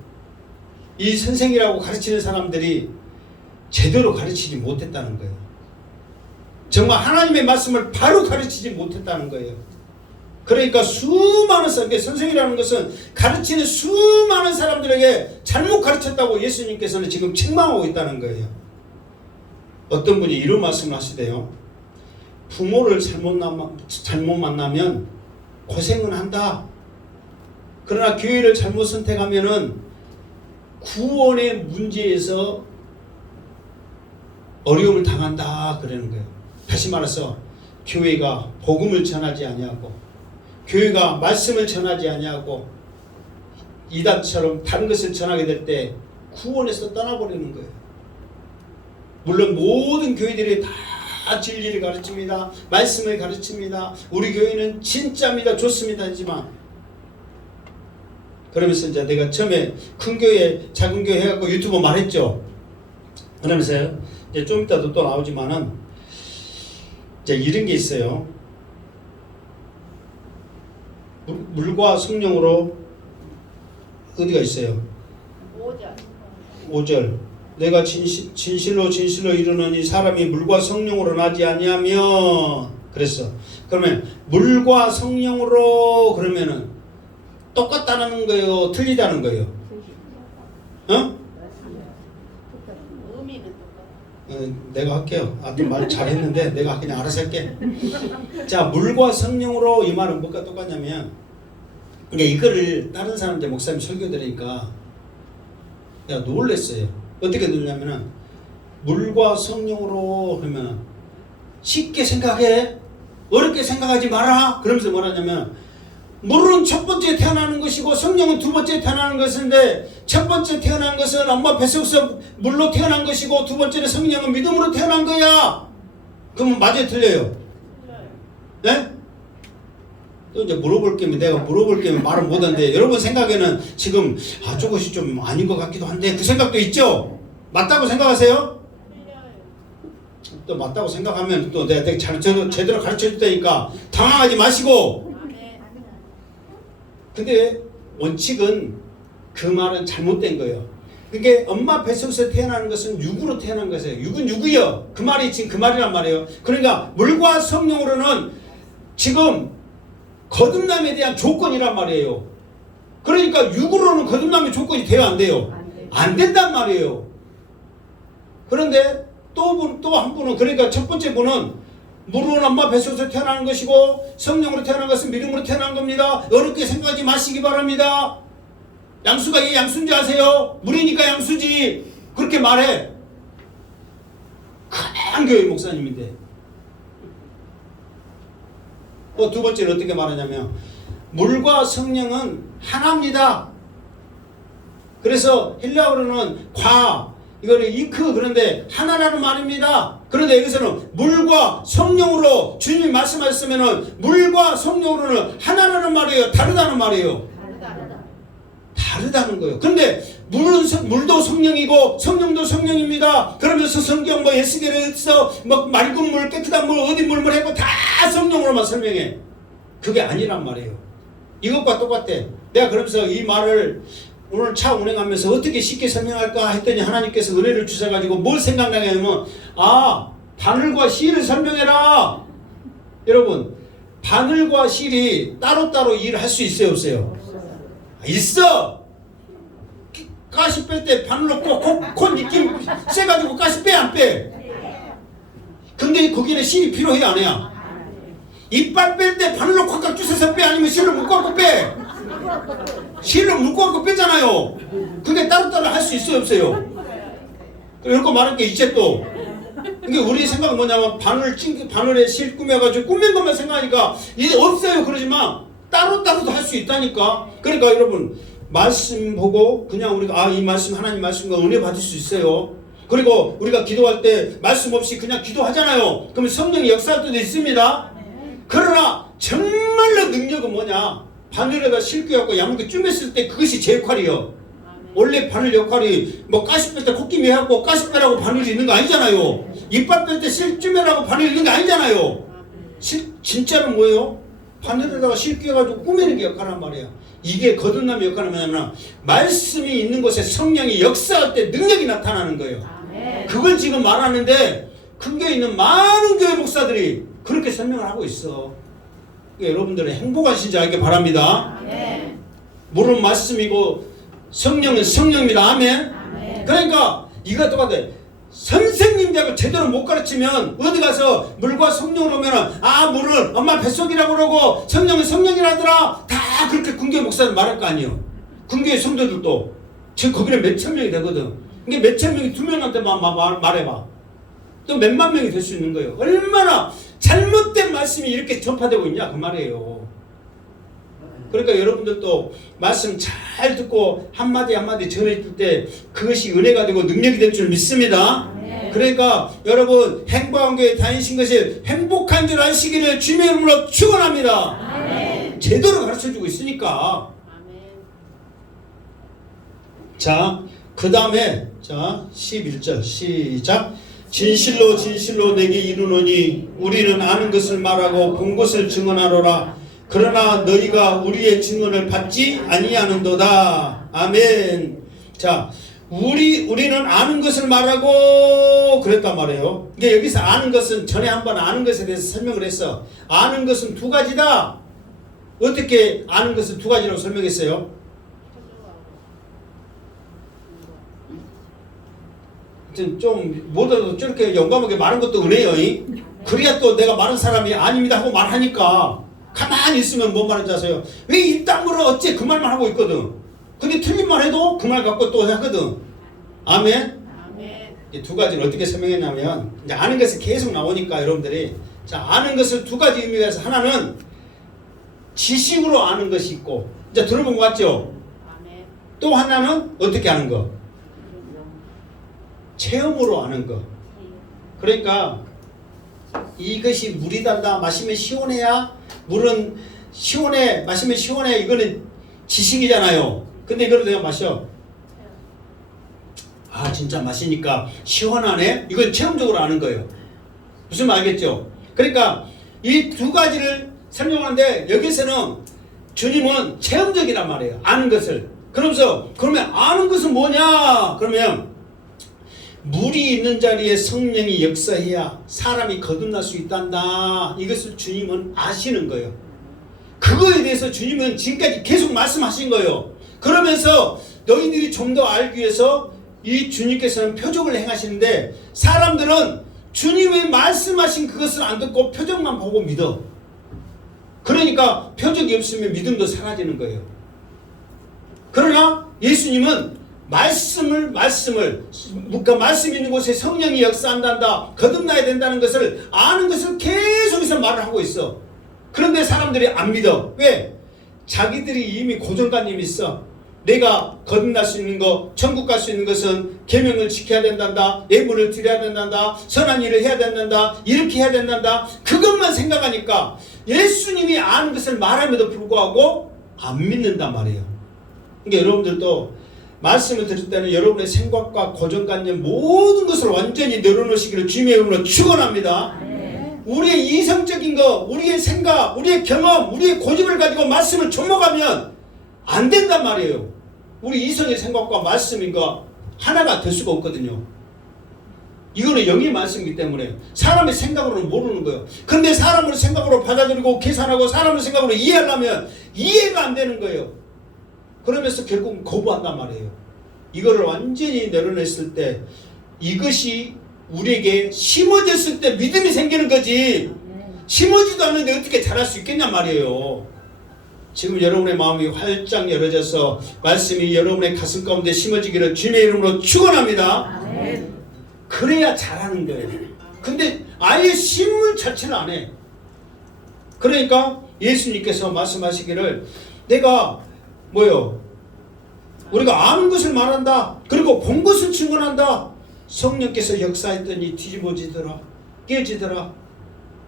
이 선생이라고 가르치는 사람들이 제대로 가르치지 못했다는 거예요. 정말 하나님의 말씀을 바로 가르치지 못했다는 거예요. 그러니까 수많은 선생이라는 것은 가르치는 수많은 사람들에게 잘못 가르쳤다고 예수님께서는 지금 책망하고 있다는 거예요. 어떤 분이 이런 말씀을 하시대요. 부모를 잘못 만나면 고생은 한다. 그러나 교회를 잘못 선택하면은 구원의 문제에서 어려움을 당한다 그러는 거예요. 다시 말해서 교회가 복음을 전하지 아니하고 교회가 말씀을 전하지 아니하고 이단처럼 다른 것을 전하게 될 때 구원에서 떠나버리는 거예요. 물론 모든 교회들이 다 진리를 가르칩니다. 말씀을 가르칩니다. 우리 교회는 진짜입니다. 좋습니다. 하지만 그러면서 이제 내가 처음에 큰 교회, 작은 교회 해갖고 유튜브 말했죠. 그러면서 이제 좀 이따도 또 나오지만은 이제 이런 게 있어요. 물과 성령으로 어디가 있어요? 5절. 내가 진실로 이르노니 사람이 물과 성령으로 나지 아니하면 그랬어. 그러면 물과 성령으로 그러면은 똑같다는 거예요? 틀리다는 거예요? 어? 내가 할게요. 말 잘했는데 내가 그냥 알아서 할게. 자, 물과 성령으로 이 말은 뭐가 똑같냐면 이거를 다른 사람들 목사님 설교 들으니까 내가 놀랬어요. 어떻게 되냐면은 물과 성령으로 그러면 쉽게 생각해, 어렵게 생각하지 마라. 그러면서 뭐라냐면 물은 첫 번째 태어나는 것이고 성령은 두 번째 태어나는 것인데, 첫 번째 태어난 것은 엄마 뱃속에서 물로 태어난 것이고 두 번째는 성령은 믿음으로 태어난 거야. 그러면 맞아요, 틀려요? 네? 또 이제 물어볼 게면 내가 물어볼 게면 말은 못하는데, 여러분 생각에는 지금 저것이 좀 아닌 것 같기도 한데 그 생각도 있죠? 맞다고 생각하세요? 또 맞다고 생각하면 또 내가 되게 제대로 가르쳐 줄 테니까 당황하지 마시고. 근데 원칙은 그 말은 잘못된 거예요. 그게 엄마 뱃속에서 태어나는 것은 육으로 태어난 것이에요. 육은 육이요. 그 말이 지금 그 말이란 말이에요. 그러니까 물과 성령으로는 지금 거듭남에 대한 조건이란 말이에요. 그러니까 육으로는 거듭남의 조건이 돼요, 안 돼요? 안 된단 말이에요. 그런데 또 한 분은, 그러니까 첫 번째 분은 물은 엄마 뱃속에서 태어나는 것이고 성령으로 태어난 것은 믿음으로 태어난 겁니다. 어렵게 생각하지 마시기 바랍니다. 양수가 이게 양수인 줄 아세요? 물이니까 양수지. 그렇게 말해. 큰 교회 목사님인데. 두 번째는 어떻게 말하냐면 물과 성령은 하나입니다. 그래서 헬라어로는 이거는 이크, 그런데 하나라는 말입니다. 그런데 여기서는 물과 성령으로 주님이 말씀하셨으면은 물과 성령으로는 하나라는 말이에요, 다르다는 말이에요? 다르다는 거예요. 그런데 물도 성령이고 성령도 성령입니다. 그러면서 성경 예수계에서 맑은 물, 깨끗한 물, 어디 물 해고 다 성령으로만 설명해. 그게 아니란 말이에요. 이것과 똑같대. 내가 그러면서 이 말을 오늘 차 운행하면서 어떻게 쉽게 설명할까 했더니 하나님께서 은혜를 주셔가지고 뭘 생각나게 하면, 바늘과 실을 설명해라. 여러분, 바늘과 실이 따로따로 일을 할 수 있어요, 없어요? 있어. 가시 뺄 때 바늘로 코 느낌 세가지고 가시 빼, 안 빼? 근데 거기는 실이 필요해, 안 해요? 이빨 뺄 때 바늘로 콱콱 주워서 빼, 아니면 실로 묶어갖고 빼? 실로 묶어갖고 빼잖아요. 그게 따로따로 할 수 있어요, 없어요? 이렇게 말할 게 이제 또. 이게 우리 생각은 뭐냐면 바늘에 실 꾸며가지고 꾸민 것만 생각하니까 이제 없어요. 그러지만 따로따로도 할 수 있다니까. 그러니까 여러분, 말씀 보고 그냥 우리가 이 말씀 하나님 말씀과 은혜 받을 수 있어요. 그리고 우리가 기도할 때 말씀 없이 그냥 기도하잖아요. 그러면 성령의 역사할 때도 있습니다. 그러나 정말로 능력은 뭐냐? 바늘에다 실 껴갖고 야물게 쭈맸을 때 그것이 제 역할이요. 원래 바늘 역할이 가시 뺄 때 콧김이 해갖고 가시 빼라고 바늘이 있는 거 아니잖아요. 이빨 뺄 때 실 쭈매라고 바늘이 있는 거 아니잖아요. 진짜로 뭐예요? 바늘에다가 실 껴가지고 꾸미는 게 역할란 말이야. 이게 거듭남의 역할은 뭐냐면 말씀이 있는 곳에 성령이 역사할 때 능력이 나타나는 거예요. 그걸 지금 말하는데 큰 교회에 있는 많은 교회 목사들이 그렇게 설명을 하고 있어. 그러니까 여러분들은 행복하신 줄 알기 바랍니다. 물은 말씀이고 성령은 성령입니다. 아멘. 그러니까 이거 똑같아. 선생님들하고 제대로 못 가르치면 어디 가서 물과 성령으로 오면은 물은 엄마 뱃속이라고 그러고 성령은 성령이라더라. 다 그렇게 군교회 목사들 말할 거 아니에요. 군교회 성도들도 지금 거기는 몇천 명이 되거든. 이게 몇천 명이 두 명한테 말해봐. 또 몇만 명이 될 수 있는 거예요. 얼마나 잘못된 말씀이 이렇게 전파되고 있냐 그 말이에요. 그러니까 여러분들도 말씀 잘 듣고 한마디 한마디 전해줄 때 그것이 은혜가 되고 능력이 될 줄 믿습니다. 그러니까 여러분 행복한 교회 다니신 것이 행복한 줄 아시기를 주님의 이름으로 축원합니다. 제대로 가르쳐주고 있으니까. 자, 그 다음에 11절 시작. 진실로 진실로 내게 이르노니 우리는 아는 것을 말하고 본 것을 증언하노라. 그러나 너희가 우리의 증언을 받지 아니하는도다. 아멘. 자, 우리는 아는 것을 말하고 그랬단 말이에요. 이게 여기서 아는 것은 전에 한번 아는 것에 대해서 설명을 했어. 아는 것은 두 가지다. 어떻게 아는 것은 두 가지라고 설명했어요? 좀 뭐라도 저렇게 용감하게 말한 것도 은혜요. 그래야 또 내가 말한 사람이 아닙니다 하고 말하니까 가만히 있으면 뭔 말인지 아세요? 왜 입담으로 어째 그 말만 하고 있거든. 근데 틀린 말 해도 그 말 갖고 또 하거든. 아멘. 이 두 가지를 어떻게 설명했냐면 이제 아는 것이 계속 나오니까 여러분들이 자 아는 것을 두 가지 의미가 있어. 하나는 지식으로 아는 것이 있고 이제 들어본 거 같죠? 아멘. 또 하나는 어떻게 아는 거? 체험으로 아는 거. 그러니까 이것이 물이 단다 마시면 시원해야 물은 시원해 마시면 시원해 이거는 지식이잖아요. 근데 이거를 내가 마셔 아 진짜 마시니까 시원하네 이건 체험적으로 아는 거예요. 무슨 말 알겠죠? 그러니까 이 두 가지를 설명하는데 여기서는 주님은 체험적이란 말이에요. 아는 것을. 그러면서 그러면 아는 것은 뭐냐? 그러면 물이 있는 자리에 성령이 역사해야 사람이 거듭날 수 있단다. 이것을 주님은 아시는 거예요. 그거에 대해서 주님은 지금까지 계속 말씀하신 거예요. 그러면서 너희들이 좀 더 알기 위해서 이 주님께서는 표적을 행하시는데 사람들은 주님이 말씀하신 그것을 안 듣고 표적만 보고 믿어. 그러니까 표적이 없으면 믿음도 사라지는 거예요. 그러나 예수님은 말씀을 그러니까 말씀 있는 곳에 성령이 역사한단다. 거듭나야 된다는 것을 아는 것을 계속해서 말을 하고 있어. 그런데 사람들이 안 믿어. 왜? 자기들이 이미 고정관념이 있어. 내가 거듭날 수 있는 거, 천국 갈 수 있는 것은 계명을 지켜야 된단다. 예물을 드려야 된단다. 선한 일을 해야 된단다. 이렇게 해야 된단다. 그것만 생각하니까 예수님이 아는 것을 말함에도 불구하고 안 믿는단 말이에요. 그러니까 여러분들도 말씀을 들을 때는 여러분의 생각과 고정관념 모든 것을 완전히 내려놓으시기를 주님의 이름으로 축원합니다. 우리의 이성적인 거, 우리의 생각, 우리의 경험, 우리의 고집을 가지고 말씀을 접목하면 안 된단 말이에요. 우리 이성의 생각과 말씀인가 하나가 될 수가 없거든요. 이거는 영의 말씀이기 때문에 사람의 생각으로는 모르는 거예요. 근데 사람을 생각으로 받아들이고 계산하고 사람을 생각으로 이해하려면 이해가 안 되는 거예요. 그러면서 결국 거부한단 말이에요. 이거를 완전히 내려냈을 때 이것이 우리에게 심어졌을 때 믿음이 생기는 거지 심어지도 않는데 어떻게 잘할 수 있겠냔 말이에요. 지금 여러분의 마음이 활짝 열어져서 말씀이 여러분의 가슴 가운데 심어지기를 주님의 이름으로 축원합니다. 그래야 잘하는 거예요. 근데 아예 심을 자체를 안 해. 그러니까 예수님께서 말씀하시기를 내가 뭐요? 우리가 아는 것을 말한다. 그리고 본 것을 증언한다. 성령께서 역사했더니 뒤집어지더라. 깨지더라.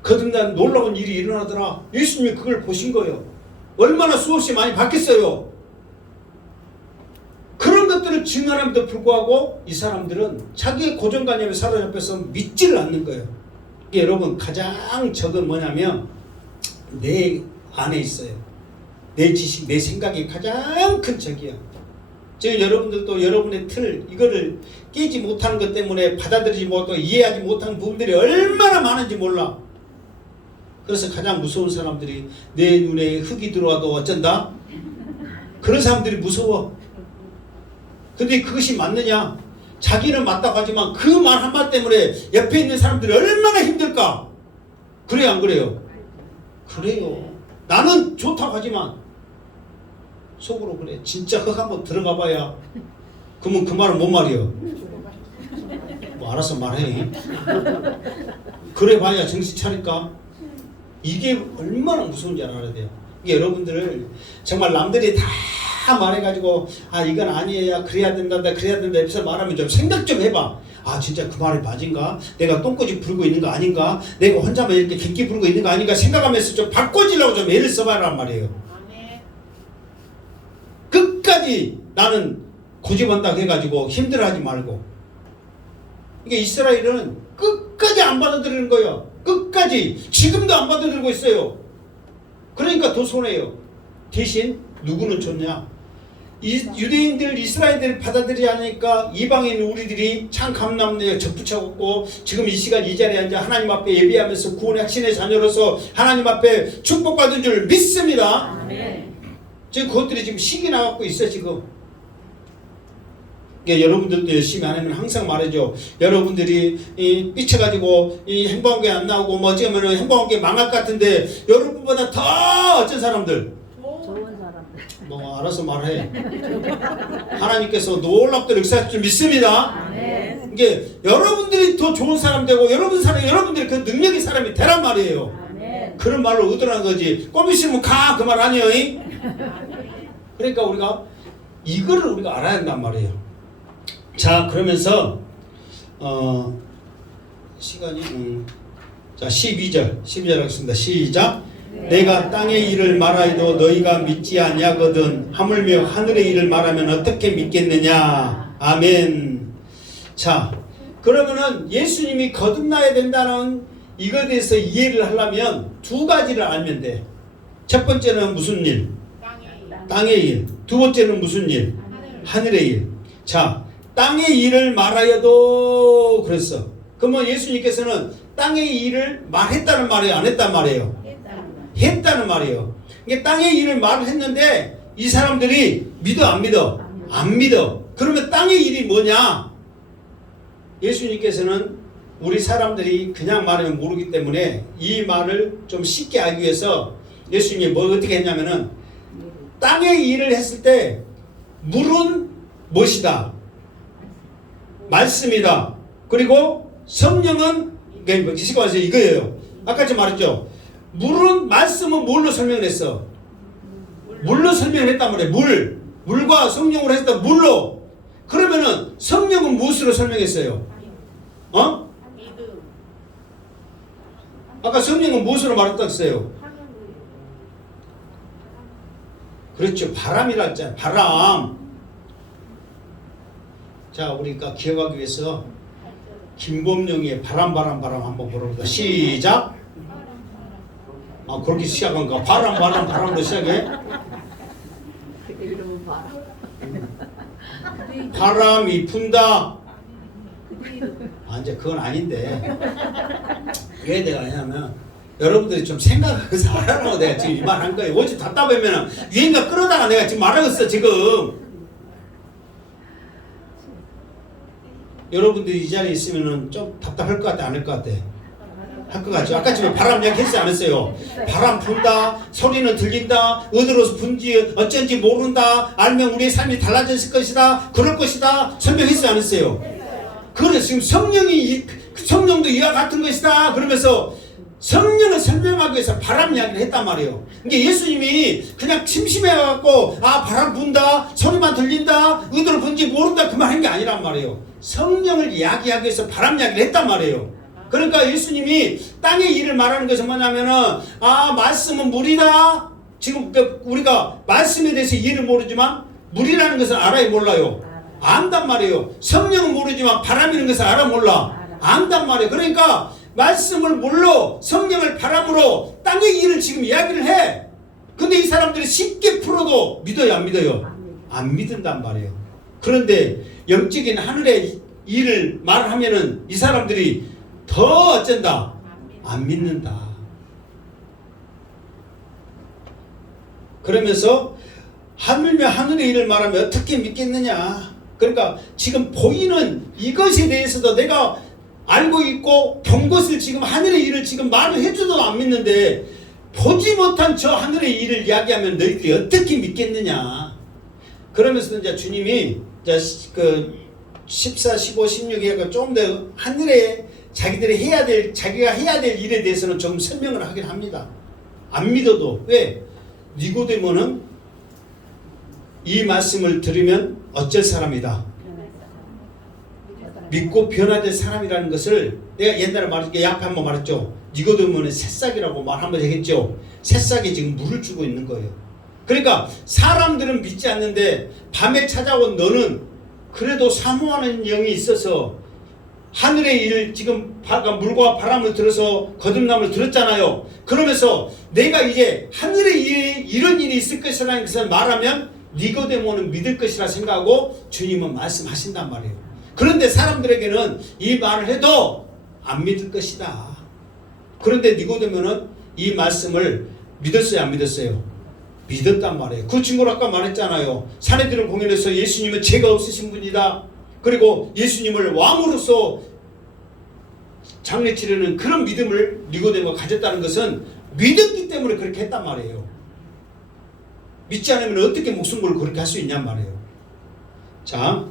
거듭난 놀라운 일이 일어나더라. 예수님이 그걸 보신 거예요. 얼마나 수없이 많이 받겠어요. 그런 것들을 증언함에도 불구하고 이 사람들은 자기의 고정관념에 사로잡혀서 믿지를 않는 거예요. 이게 여러분 가장 적은 뭐냐면 내 안에 있어요. 내 지식, 내 생각이 가장 큰 적이야. 지금 여러분들도 여러분의 틀 이거를 깨지 못하는 것 때문에 받아들이지 못하고 이해하지 못하는 부분들이 얼마나 많은지 몰라. 그래서 가장 무서운 사람들이 내 눈에 흙이 들어와도 어쩐다? 그런 사람들이 무서워. 근데 그것이 맞느냐? 자기는 맞다고 하지만 그 말 한마디 때문에 옆에 있는 사람들이 얼마나 힘들까? 그래요 안 그래요? 그래요. 나는 좋다고 하지만 속으로 그래. 진짜 흙 한번 들어가 봐야 그러면 그 말은 뭔 말이에요? 뭐 알아서 말해. 그래 봐야 정신 차릴까? 이게 얼마나 무서운지 알아야 돼요. 이게 여러분들을 정말 남들이 다 말해가지고 아 이건 아니에요 그래야 된다 그래야 된다 이렇게 말하면 좀 생각 좀 해봐. 아 진짜 그 말이 맞은가? 내가 똥꼬집 부르고 있는 거 아닌가? 내가 혼자만 이렇게 객기 부르고 있는 거 아닌가? 생각하면서 좀 바꿔지려고 좀 애를 써봐란 말이에요. 끝까지 나는 고집한다고 해가지고 힘들어하지 말고. 이게 이스라엘은 끝까지 안 받아들이는 거예요. 끝까지 지금도 안 받아들이고 있어요. 그러니까 더 손해요. 대신 누구는 좋냐? 유대인들 이스라엘들을 받아들이지 않으니까 이방인 우리들이 참 감남내에 접붙여갖고 지금 이 시간 이 자리에 앉아 하나님 앞에 예배하면서 구원의 확신의 자녀로서 하나님 앞에 축복받은 줄 믿습니다. 아멘. 지금 그것들이 지금 식이 나갖고 있어 지금. 여러분들도 열심히 안 하면 항상 말해줘. 여러분들이 삐쳐가지고 이 행복하게 안 나오고 뭐 어쩌면은 행복하게 망할 것 같은데 여러분보다 더 어떤 사람들? 좋은 사람들. 뭐 알아서 말해. 하나님께서 놀랍도록 역사할 줄 믿습니다. 이게 여러분들이 더 좋은 사람 되고 여러분들이 그 능력의 사람이 되란 말이에요. 아멘. 그런 말로 의도한 거지. 껌 있으면 가 그 말 아니에요. 그러니까 우리가 이거를 우리가 알아야 한단 말이에요. 자, 그러면서 시간이 자 12절 하겠습니다. 시작. 내가 땅의 일을 말하여도 너희가 믿지 아니하거든 하물며 하늘의 일을 말하면 어떻게 믿겠느냐. 아멘. 자, 그러면은 예수님이 거듭나야 된다는 이거에 대해서 이해를 하려면 두 가지를 알면 돼. 첫 번째는 무슨 일? 땅의 일. 두 번째는 무슨 일? 하늘의 일. 자, 땅의 일을 말하여도 그랬어. 그러면 예수님께서는 땅의 일을 말했다는 말이에요? 안 했단 말이에요? 했다는 말이에요. 이게 땅의 일을 말했는데 이 사람들이 믿어 안 믿어? 안 믿어. 그러면 땅의 일이 뭐냐? 예수님께서는 우리 사람들이 그냥 말하면 모르기 때문에 이 말을 좀 쉽게 알기 위해서 예수님이 뭐 어떻게 했냐면은 땅의 일을 했을 때 물은 무엇이다? 말씀이다. 그리고 성령은 시간에서 이거예요. 아까 제가 말했죠. 물은 말씀은 뭘로 설명을 했어? 물로 설명을 했단 말이에요. 물과 성령으로 했다. 물로. 그러면은 성령은 무엇으로 설명했어요? 아까 성령은 무엇으로 말했다고 했어요? 그렇죠. 바람이라 했잖아요. 바람. 자, 우리가 기억하기 위해서 김범용의 바람 한번 보러보자. 시작. 그렇게 시작한가? 바람으로 시작해? 이름은 바람. 바람이 분다. 이제 그건 아닌데. 왜 내가 하냐면 여러분들이 좀 생각해서 알아라고 내가 지금 이 말 한 거예요. 어제 답답하면 유행가 끌어다가 내가 지금 말하고 있어 지금. 여러분들이 이 자리에 있으면 좀 답답할 것 같아? 안 할 것 같아? 할 것 같죠? 아까 지금 바람 이야기 했지 않았어요? 바람 분다, 소리는 들린다, 어디로서 분지 어쩐지 모른다, 알면 우리의 삶이 달라졌을 것이다, 그럴 것이다, 설명했지 않았어요? 그래, 지금 성령도 이와 같은 것이다, 그러면서 성령을 설명하기 위해서 바람 이야기를 했단 말이에요. 이게 예수님이 그냥 심심해갖고, 바람 분다, 소리만 들린다, 어디로 분지 모른다, 그 말 한 게 아니란 말이에요. 성령을 이야기하기 위해서 바람 이야기를 했단 말이에요. 그러니까 예수님이 땅의 일을 말하는 것은 뭐냐면은 말씀은 물이다. 지금 우리가 말씀에 대해서 이해를 모르지만 물이라는 것을 알아요, 몰라요? 안단 말이에요. 성령은 모르지만 바람이라는 것을 알아, 몰라? 안단 말이에요. 그러니까 말씀을 물로 성령을 바람으로 땅의 일을 지금 이야기를 해. 근데 이 사람들이 쉽게 풀어도 믿어요, 안 믿어요? 안 믿는단 말이에요. 그런데 영적인 하늘의 일을 말하면은 이 사람들이 더 어쩐다? 안 믿는다. 그러면서 하물며 하늘의 일을 말하면 어떻게 믿겠느냐? 그러니까 지금 보이는 이것에 대해서도 내가 알고 있고 본 것을 지금 하늘의 일을 지금 말을 해줘도 안 믿는데 보지 못한 저 하늘의 일을 이야기하면 너희들이 어떻게 믿겠느냐? 그러면서 이제 주님이 이제 그 14, 15, 16에 좀 더 하늘에 자기가 해야 될 일에 대해서는 좀 설명을 하긴 합니다. 안 믿어도. 왜? 니고데모는 이 말씀을 들으면 어쩔 사람이다. 믿고 변화될 사람이라는 것을 내가 옛날에 말했죠. 앞에 한번 말했죠. 니고데모는 새싹이라고 말 한번 했죠. 새싹이 지금 물을 주고 있는 거예요. 그러니까 사람들은 믿지 않는데 밤에 찾아온 너는 그래도 사모하는 영이 있어서 하늘의 일을 지금 물과 바람을 들어서 거듭남을 들었잖아요. 그러면서 내가 이제 하늘의 이런 일이 있을 것이라는 것을 말하면 니고데모는 믿을 것이라 생각하고 주님은 말씀하신단 말이에요. 그런데 사람들에게는 이 말을 해도 안 믿을 것이다. 그런데 니고데모는 이 말씀을 믿었어요, 안 믿었어요? 믿었단 말이에요. 그 친구를 아까 말했잖아요. 사내들을 공연해서 예수님은 죄가 없으신 분이다. 그리고 예수님을 왕으로서 장례치르는 그런 믿음을 니고데모가 가졌다는 것은 믿었기 때문에 그렇게 했단 말이에요. 믿지 않으면 어떻게 목숨 걸고 그렇게 할 수 있냔 말이에요. 자,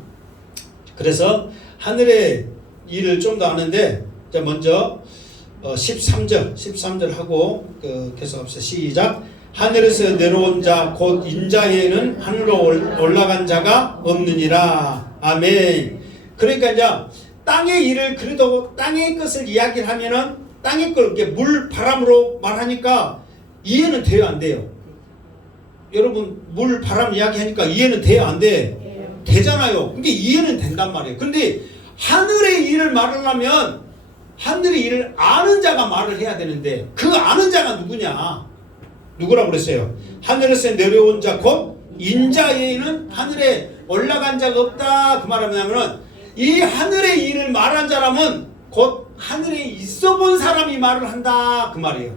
그래서 하늘의 일을 좀 더 아는데, 자, 먼저 13절 하고 계속합시다. 시작. 하늘에서 내려온 자 곧 인자에는 하늘로 올라간 자가 없느니라. 아멘. 그러니까 이제 땅의 일을, 그래도 땅의 것을 이야기를 하면은 땅의 걸 이렇게 물 바람으로 말하니까 이해는 돼요, 안 돼요? 여러분, 물 바람 이야기하니까 이해는 돼요, 안 돼? 되잖아요. 그게 이해는 된단 말이에요. 근데 하늘의 일을 말하려면 하늘의 일을 아는 자가 말을 해야 되는데, 그 아는 자가 누구냐? 누구라고 그랬어요? 하늘에서 내려온 자 곧 인자에는 하늘에 올라간 자가 없다. 그 말은 뭐냐면은 이 하늘의 일을 말한 사람은 곧 하늘에 있어 본 사람이 말을 한다. 그 말이에요.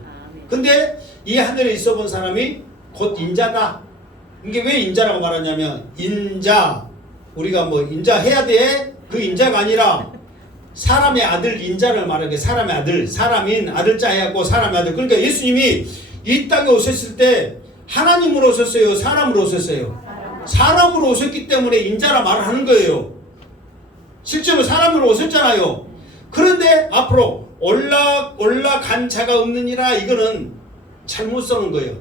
근데 이 하늘에 있어 본 사람이 곧 인자다. 이게 왜 인자라고 말하냐면, 인자, 우리가 뭐 인자 해야 돼? 그 인자가 아니라 사람의 아들 인자를 말하게, 사람의 아들, 사람인 아들자하고 사람의 아들. 그러니까 예수님이 이 땅에 오셨을 때 하나님으로 오셨어요? 사람으로 오셨어요? 사람으로 오셨기 때문에 인자라 말을 하는 거예요. 실제로 사람으로 오셨잖아요. 그런데 앞으로 올라간 자가 없느니라, 이거는 잘못 써놓은 거예요.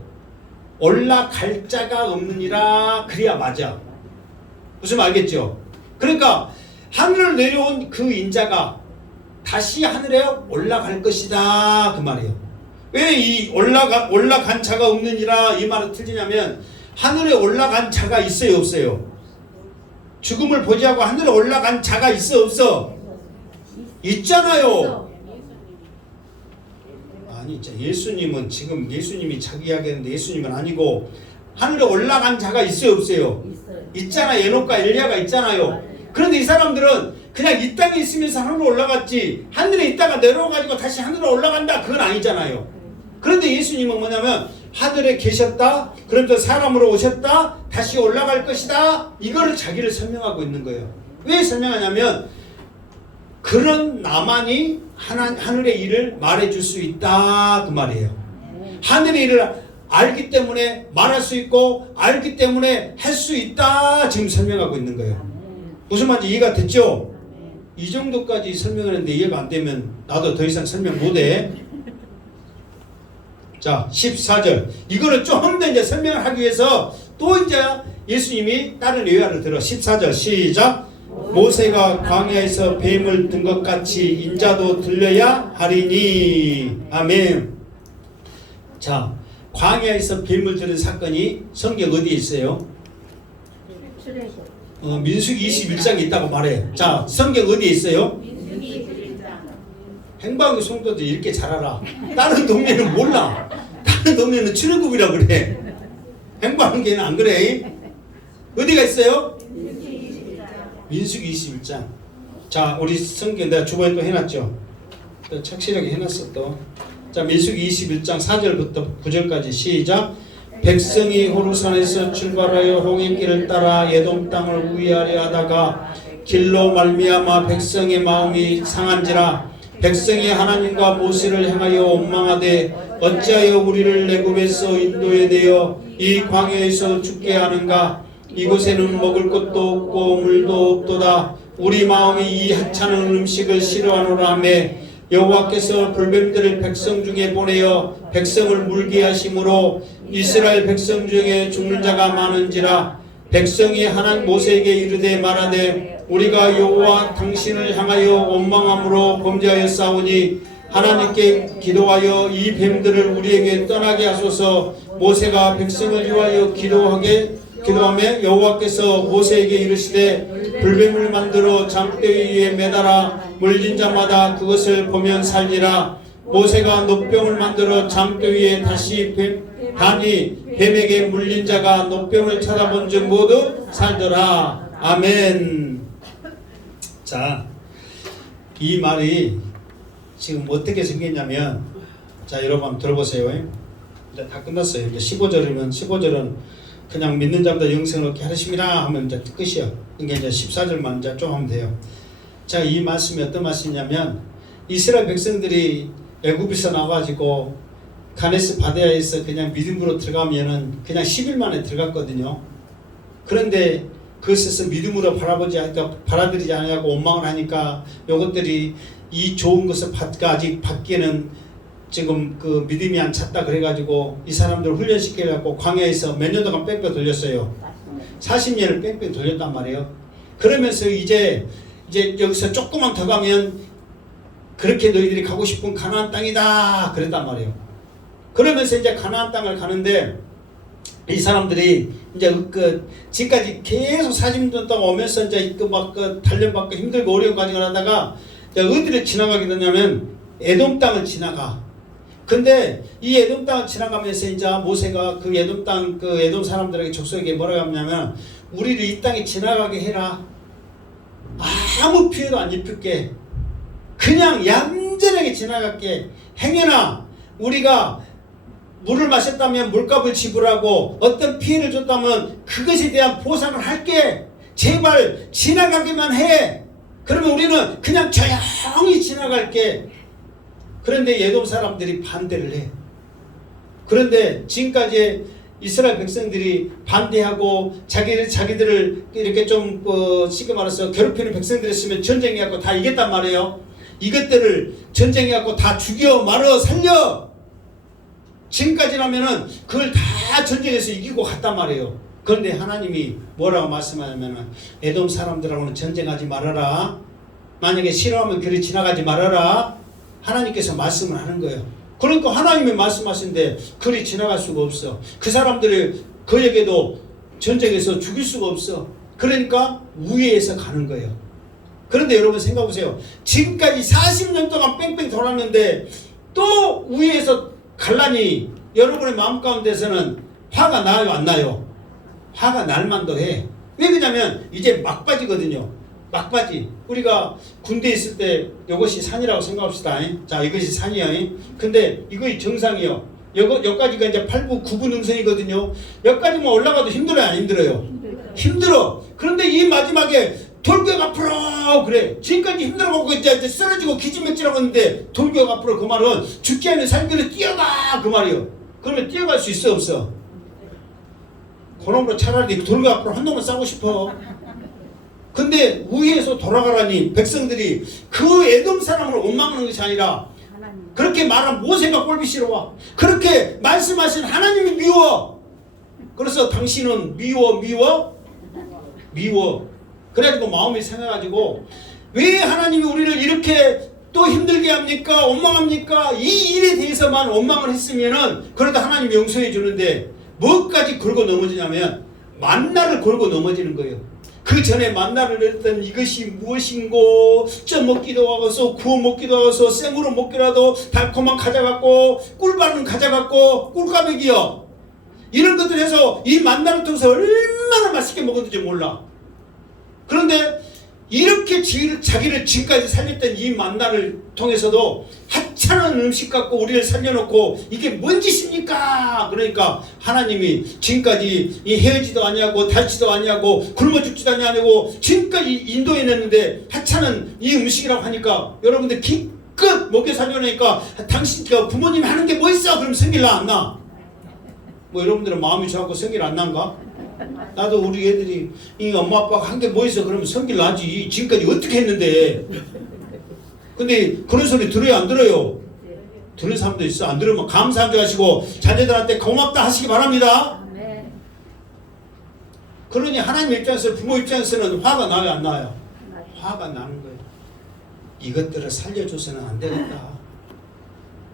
올라갈 자가 없느니라, 그래야 맞아. 무슨 말 알겠죠? 그러니까 하늘을 내려온 그 인자가 다시 하늘에 올라갈 것이다, 그 말이에요. 왜 이 올라간 자가 없느니라 이 말은 틀리냐면, 하늘에 올라간 자가 있어요, 없어요? 죽음을 보지하고 하늘에 올라간 자가 있어, 없어? 있잖아요. 아니, 예수님은, 지금 예수님이 자기 이야기하는데 예수님은 아니고, 하늘에 올라간 자가 있어요, 없어요? 있잖아. 에녹과 엘리야가 있잖아요. 그런데 이 사람들은 그냥 이 땅에 있으면서 하늘로 올라갔지, 하늘에 있다가 내려와가지고 다시 하늘로 올라간다, 그건 아니잖아요. 그런데 예수님은 뭐냐면, 하늘에 계셨다, 그러면서 사람으로 오셨다, 다시 올라갈 것이다, 이거를 자기를 설명하고 있는 거예요. 왜 설명하냐면, 그런 나만이 하늘의 일을 말해줄 수 있다, 그 말이에요. 하늘의 일을 알기 때문에 말할 수 있고, 알기 때문에 할 수 있다, 지금 설명하고 있는 거예요. 무슨 말인지 이해가 됐죠? 이 정도까지 설명하는데 이해가 안 되면 나도 더 이상 설명 못해. 자, 14절. 이거를 좀 더 이제 설명을 하기 위해서 또 이제 예수님이 다른 예화를 들어. 14절 시작. 모세가 광야에서 뱀을 든 것 같이 인자도 들려야 하리니. 아멘. 자, 광야에서 뱀을 들은 사건이 성경 어디에 있어요? 민수기 21장에 있다고 말해. 자, 성경 어디에 있어요? 행방의 성도들 이렇게 잘 알아. 다른 동네는 몰라. 다른 동네는 출애굽이라 그래. 행방계는 안 그래. 어디가 있어요? 민수기 21장. 자, 우리 성경 내가 주번에 또 해놨죠. 또 착실하게 해놨어 또. 자, 민수기 21장 4절부터 9절까지 시작. 백성이 호르산에서 출발하여 홍해길을 따라 에돔 땅을 우회하려 하다가 길로 말미암아 백성의 마음이 상한지라. 백성이 하나님과 모세를 향하여 원망하되 어찌하여 우리를 애굽에서 인도에 내어 이 광야에서 죽게 하는가. 이곳에는 먹을 것도 없고 물도 없도다. 우리 마음이 이 하찮은 음식을 싫어하노라 하며 여호와께서 불뱀들을 백성 중에 보내어 백성을 물게 하심으로 이스라엘 백성 중에 죽는 자가 많은지라. 백성이 하나님 모세에게 이르되 말하되 우리가 여호와 당신을 향하여 원망함으로 범죄하였사오니 하나님께 기도하여 이 뱀들을 우리에게 떠나게 하소서. 모세가 백성을 위하여 기도하며 여호와께서 모세에게 이르시되 불뱀을 만들어 장대 위에 매달아 물린 자마다 그것을 보면 살리라. 모세가 노병을 만들어 장대 위에 다시 다니 뱀에게 물린 자가 노병을 찾아본 즉 모두 살더라. 아멘. 자, 이 말이 지금 어떻게 생겼냐면, 자, 여러분 한번 들어보세요. 이제 다 끝났어요. 이제 15절은 그냥 믿는 자마다 영생을 얻게 하십니다 하면 이제 끝이요. 그러니까 이제 14절만 이제 좀 하면 돼요. 자, 이 말씀이 어떤 말씀이냐면, 이스라엘 백성들이 애굽에서 나와가지고 가네스 바네아에서 그냥 믿음으로 들어가면은 그냥 10일 만에 들어갔거든요. 그런데 그 그것에서 믿음으로 받아들이지 않냐고 원망을 하니까 요것들이 이 좋은 것을 아직 받기에는 지금 그 믿음이 안 찼다 그래가지고 이 사람들 훈련시켜갖고 광야에서 몇 년 동안 뺑뺑 돌렸어요. 40년을 뺑뺑 돌렸단 말이에요. 그러면서 이제 여기서 조금만 더 가면 그렇게 너희들이 가고 싶은 가나안 땅이다 그랬단 말이에요. 그러면서 이제 가나안 땅을 가는데 이 사람들이 이제 지금까지 계속 40년 동안 오면서 이제 단련받고 힘들고 어려운 과정을 하다가 이제 어디를 지나가게 되냐면 에돔 땅을 지나가. 근데 이 에돔 땅을 지나가면서 이제 모세가 그 에돔 땅 그 에돔 사람들에게 족속에게 뭐라고 하냐면 우리를 이 땅에 지나가게 해라. 아무 피해도 안 입힐게. 그냥 얌전하게 지나갈게. 행여나 우리가 물을 마셨다면 물값을 지불하고 어떤 피해를 줬다면 그것에 대한 보상을 할게. 제발 지나가기만 해. 그러면 우리는 그냥 조용히 지나갈게. 그런데 에돔 사람들이 반대를 해. 그런데 지금까지 이스라엘 백성들이 반대하고 자기들을 이렇게 좀 쉽게 말해서 괴롭히는 백성들이었으면 전쟁해갖고 다 이겼단 말이에요. 이것들을 전쟁해갖고 다 죽여 말어 살려. 지금까지라면은 그걸 다 전쟁에서 이기고 갔단 말이에요. 그런데 하나님이 뭐라고 말씀하냐면은 에돔 사람들하고는 전쟁하지 말아라. 만약에 싫어하면 그리 지나가지 말아라. 하나님께서 말씀을 하는 거예요. 그러니까 하나님이 말씀하신데 그리 지나갈 수가 없어. 그 사람들을 그에게도 전쟁에서 죽일 수가 없어. 그러니까 우회해서 가는 거예요. 그런데 여러분 생각해보세요. 지금까지 40년 동안 뺑뺑 돌았는데 또 우회해서 갈라니 여러분의 마음 가운데서는 화가 나요 안 나요? 화가 날 만도 해. 왜 그러냐면 이제 막바지거든요. 막바지. 우리가 군대에 있을 때 이것이 산이라고 생각합시다. 자, 이것이 산이야. 근데 이것이 정상이요. 여기까지가 이제 8부 9부 능선이거든요. 여기까지만 올라가도 힘들어요 안 힘들어요? 힘들어. 그런데 이 마지막에 돌격 앞으로 그래. 지금까지 힘들어가고 이제 쓰러지고 기진맥진하고 있는데 돌격 앞으로 그 말은 죽지 않는 살기로 뛰어가 그 말이요. 그러면 뛰어갈 수 있어 없어? 그놈으로 차라리 돌격 앞으로 한 놈을 싸고 싶어. 근데 우위에서 돌아가라니 백성들이 그 에돔 사람을 원망하는 것이 아니라 그렇게 말한 모세가 꼴비 싫어와. 그렇게 말씀하신 하나님이 미워. 그래서 당신은 미워. 그래가지고 마음이 생겨가지고 왜 하나님이 우리를 이렇게 또 힘들게 합니까? 원망합니까? 이 일에 대해서만 원망을 했으면은 그래도 하나님이 용서해 주는데 뭐까지 걸고 넘어지냐면 만나를 걸고 넘어지는 거예요. 그 전에 만나를 했던 이것이 무엇인고 쪄 먹기도 하고서 구워 먹기도 하고서 생으로 먹기라도 달콤한 가져갔고 꿀바른 가져갔고 꿀까베기요. 이런 것들 해서 이 만나를 통해서 얼마나 맛있게 먹었는지 몰라. 그런데 이렇게 자기를 지금까지 살렸던 이 만나를 통해서도 하찮은 음식 갖고 우리를 살려놓고 이게 뭔 짓입니까? 그러니까 하나님이 지금까지 이 헤어지도 아니하고 닳지도 아니하고 굶어 죽지도 아니하고 지금까지 인도해냈는데 하찮은 이 음식이라고 하니까 여러분들 기껏 먹여 살려놓으니까 당신 부모님이 하는 게 뭐 있어? 그럼 생길 나 안 나? 뭐 여러분들은 마음이 좋아갖고 생길 안 난가? 나도 우리 애들이 이 엄마 아빠가 한 게 뭐 있어? 그러면 성질 나지. 지금까지 어떻게 했는데. 근데 그런 소리 들어요 안 들어요? 들은 사람도 있어. 안 들으면 감사한 줄 아시고 자녀들한테 고맙다 하시기 바랍니다. 그러니 하나님 입장에서 부모 입장에서는 화가 나요 안 나요? 화가 나는 거예요. 이것들을 살려줘서는 안 되겠다.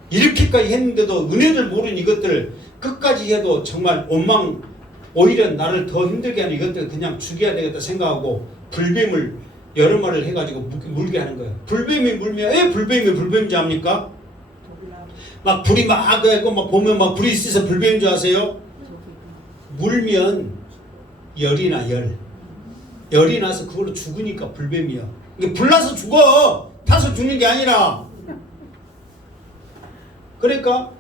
이렇게까지 했는데도 은혜를 모르는 이것들을 끝까지 해도 정말 원망 오히려 나를 더 힘들게 하는 이것들 그냥 죽여야 되겠다 생각하고 불뱀을 여러 마리를 해가지고 물게 하는 거예요. 불뱀이 물면 왜 불뱀이 불뱀인 줄 압니까? 막 불이 막 있고 막 보면 막 불이 있어서 불뱀인 줄 아세요? 물면 열이 나 열이 나서 그걸로 죽으니까 불뱀이야. 이게 불나서 죽어. 타서 죽는 게 아니라. 그러니까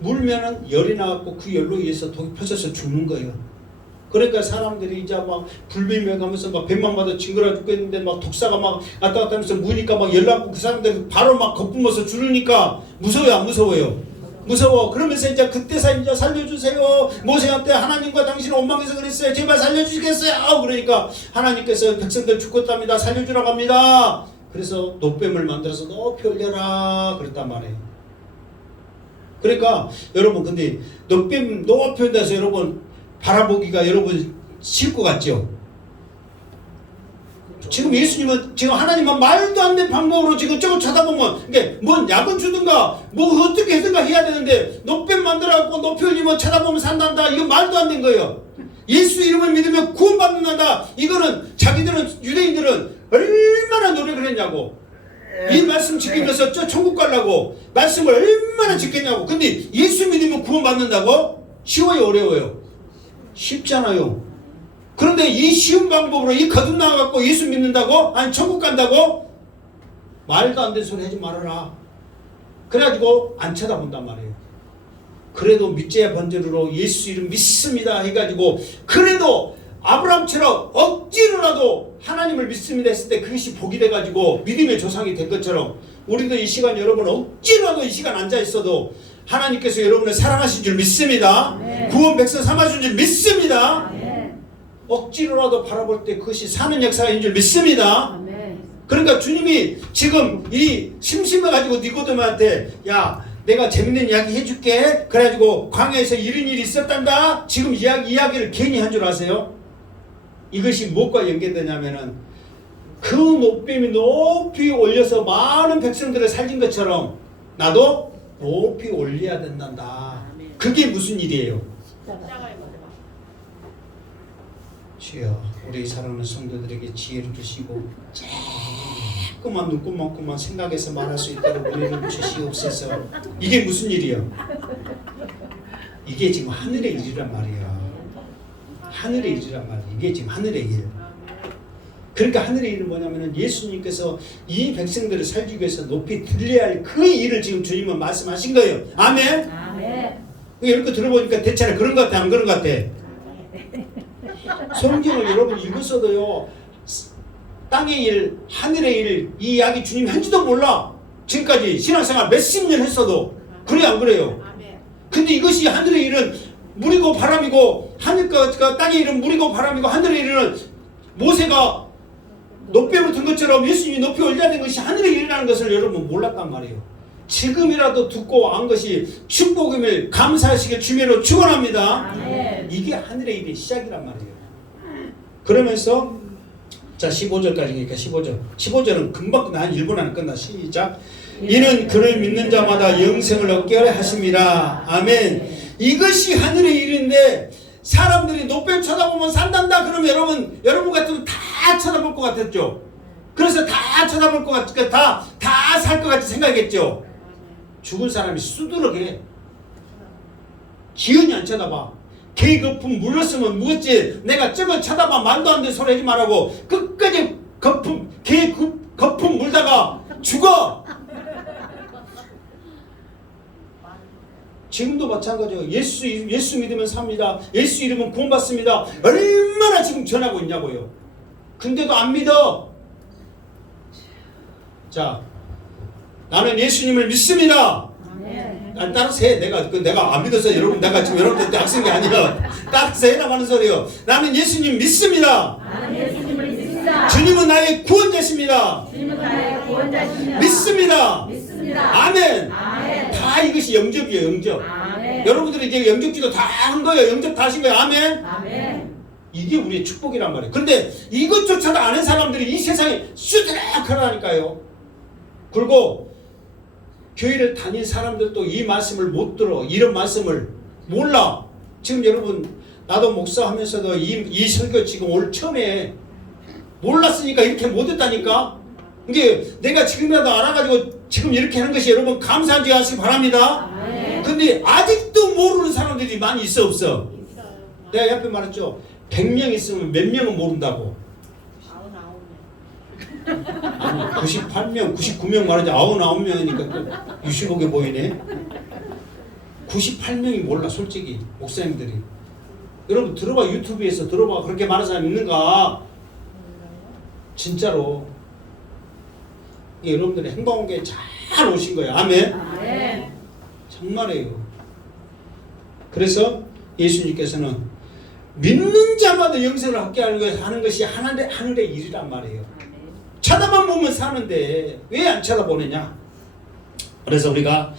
물면은 열이 나갖고 그 열로 의해서 독이 퍼져서 죽는 거예요. 그러니까 사람들이 이제 막 불뱀에 가면서 막 뱀만 봐도 징그러 죽겠는데 막 독사가 막 왔다 갔다 하면서 무니까 막 열나고 그 사람들 바로 막 겁부면서 죽으니까 무서워요 안 무서워요? 무서워. 그러면서 이제 그때서 이제 살려주세요. 모세한테 하나님과 당신은 원망해서 그랬어요. 제발 살려주시겠어요. 그러니까 하나님께서 백성들 죽었답니다. 살려주라고 합니다. 그래서 노뱀을 만들어서 높이 올려라 그랬단 말이에요. 그러니까 여러분 근데 노뱀 높이 올려서 여러분 바라보기가 여러분 쉬울 것 같죠? 지금 예수님은 지금 하나님은 말도 안 되는 방법으로 지금 저걸 쳐다보면 이게 뭔 약은 주든가 뭐 어떻게 하든가 해야 되는데 노뱀 만들어갖고 높이 올리면 쳐다보면 산단다. 이거 말도 안 된 거예요. 예수 이름을 믿으면 구원받는다. 이거는 자기들은 유대인들은 얼마나 노력을 했냐고. 이 말씀 지키면서 저 천국 가려고 말씀을 얼마나 지켰냐고. 근데 예수 믿으면 구원받는다고? 쉬워요 어려워요? 쉽잖아요. 그런데 이 쉬운 방법으로 이 거듭나갖고 예수 믿는다고? 아니 천국 간다고? 말도 안 되는 소리 하지 말아라. 그래가지고 안 쳐다본단 말이에요. 그래도 믿자야 번제로 예수 이름 믿습니다 해가지고 그래도 아브라함처럼 억지로라도 하나님을 믿습니다 했을 때 그것이 복이 돼가지고 믿음의 조상이 된 것처럼 우리도 이 시간 여러분 억지로라도 이 시간 앉아있어도 하나님께서 여러분을 사랑하신 줄 믿습니다. 구원 백성 삼아준 줄 믿습니다. 억지로라도 바라볼 때 그것이 사는 역사인 줄 믿습니다. 그러니까 주님이 지금 이 심심해가지고 니고데모한테 야 내가 재밌는 이야기 해줄게 그래가지고 광야에서 이런 일이 있었단다. 지금 이야기를 괜히 한 줄 아세요? 이것이 무엇과 연계되냐면은 그 높임이 높이 올려서 많은 백성들을 살린 것처럼 나도 높이 올려야 된단다. 그게 무슨 일이에요? 주여 우리 사랑하는 성도들에게 지혜를 주시고 조금만 눈곱만큼만 생각해서 말할 수 있도록 은혜를 주시옵소서. 이게 무슨 일이요? 이게 지금 하늘의 일이란 말이야. 하늘의 일이란 말이야. 이게 지금 하늘의 일. 그러니까 하늘의 일은 뭐냐면은 예수님께서 이 백성들을 살기 위해서 높이 들려야 할 그 일을 지금 주님은 말씀하신 거예요. 아멘? 아멘. 이렇게 들어보니까 대체로 그런 것 같아 안 그런 것 같아? 성경을 여러분 읽었어도요 땅의 일, 하늘의 일, 이 이야기 주님 한지도 몰라. 지금까지 신앙생활 몇십 년 했어도. 그래 안 그래요? 근데 이것이 하늘의 일은 물이고 바람이고 하늘과 땅의 일은 물이고 바람이고 하늘의 일은 모세가 높이 든 것처럼 예수님이 높이 올려야 되는 것이 하늘의 일이라는 것을 여러분 몰랐단 말이에요. 지금이라도 듣고 안 것이 축복임을 감사하시길 주님으로 축원합니다. 이게 하늘의 일의 시작이란 말이에요. 그러면서 자 15절까지니까 15절은 금방 한 1분 안에 끝나. 시작. 이는 그를 믿는 자마다 영생을 얻게 하십니다. 아멘. 이것이 하늘의 일인데 사람들이 높이 쳐다보면 산단다 그러면 여러분 같으면 다 쳐다볼 것 같았죠. 그래서 다 쳐다볼 것 같으니까 다 살 것 같이 생각했죠. 죽은 사람이 수두룩해. 기운이 안 쳐다봐. 개 거품 물었으면 무었지. 내가 저걸 쳐다봐 말도 안 되는 소리 하지 말라고 끝까지 개 거품 물다가 죽어. 지금도 마찬가지예요. 예수 믿으면 삽니다. 예수 이름은 구원받습니다. 얼마나 지금 전하고 있냐고요. 근데도 안 믿어. 자, 나는 예수님을 믿습니다. 따라서 해. 내가 안 믿어서 내가 지금 여러분한테 악쓴 게 아니라 따라서 해라고 하는 소리요. 나는 예수님 믿습니다. 주님은 나의 구원자십니다. 믿습니다. 아멘. 다 이것이 영접이에요. 영접. 여러분들이 이제 영접기도 다 한 거예요. 영접 다 하신 거예요. 아멘. 이게 우리의 축복이란 말이에요. 그런데 이것조차도 안 한 사람들이 이 세상에 수두룩하다니까요. 그리고 교회를 다닌 사람들도 이 말씀을 못 들어. 이런 말씀을 몰라. 지금 여러분 나도 목사하면서도 이 설교 지금 올 처음에 몰랐으니까 이렇게 못했다니까. 이게 내가 지금이라도 알아가지고 지금 이렇게 하는 것이 여러분 감사한지 하시기 바랍니다. 근데 아직도 모르는 사람들이 많이 있어 없어? 내가 옆에 말했죠. 100명 있으면 몇 명은 모른다고. 98명, 99명 말하지 99명이니까 유식하게 보이네. 98명이 몰라 솔직히 목사님들이. 여러분 들어봐. 유튜브에서 들어봐. 그렇게 많은 사람이 있는가? 진짜로. 여러분들이 행복한 게 잘 오신 거예요. 아멘. 자, 정말이에요. 그래서 예수님께서는 믿는 자마다 영생을 얻게 하는 것이 하늘의 일이란 말이에요. 쳐다만 보면 사는데 왜 안 쳐다보느냐? 그래서 우리가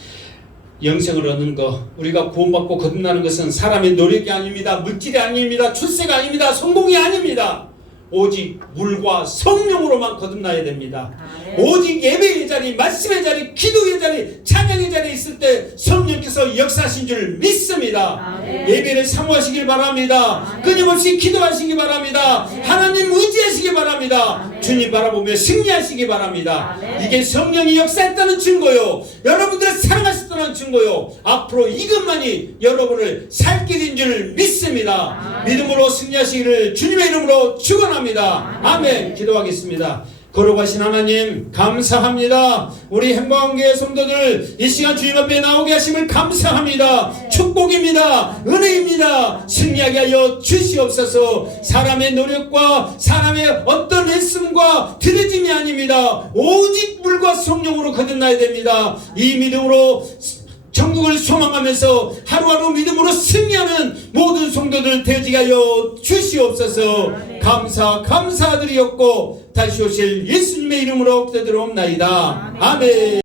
영생을 얻는 것, 우리가 구원받고 거듭나는 것은 사람의 노력이 아닙니다. 물질이 아닙니다. 출세가 아닙니다. 성공이 아닙니다. 오직 물과 성령으로만 거듭나야 됩니다. 오직 예배의 자리, 말씀의 자리, 기도의 자리, 찬양의 자리에 있을 때 성령께서 역사하신 줄 믿습니다. 예배를 사모하시길 바랍니다. 끊임없이 기도하시기 바랍니다. 하나님 의지하시기 바랍니다. 주님 바라보며 승리하시기 바랍니다. 이게 성령이 역사했다는 증거요. 여러분들을 사랑하셨다는 증거요. 앞으로 이것만이 여러분을 살 길인 줄 믿습니다. 믿음으로 승리하시기를 주님의 이름으로 축원합니다. 아멘. 기도하겠습니다. 거룩하신 하나님 감사합니다. 우리 행복한교회 성도들 이 시간 주님 앞에 나오게 하심을 감사합니다. 축복입니다. 은혜입니다. 승리하게 하여 주시옵소서. 사람의 노력과 사람의 어떤 애씀과 들여짐이 아닙니다. 오직 물과 성령으로 거듭나야 됩니다. 이 믿음으로 천국을 소망하면서 하루하루 믿음으로 승리하는 모든 성도들 되게 하여 주시옵소서. 감사드리옵고 다시 오실 예수님의 이름으로 기도드리옵나이다. 아멘.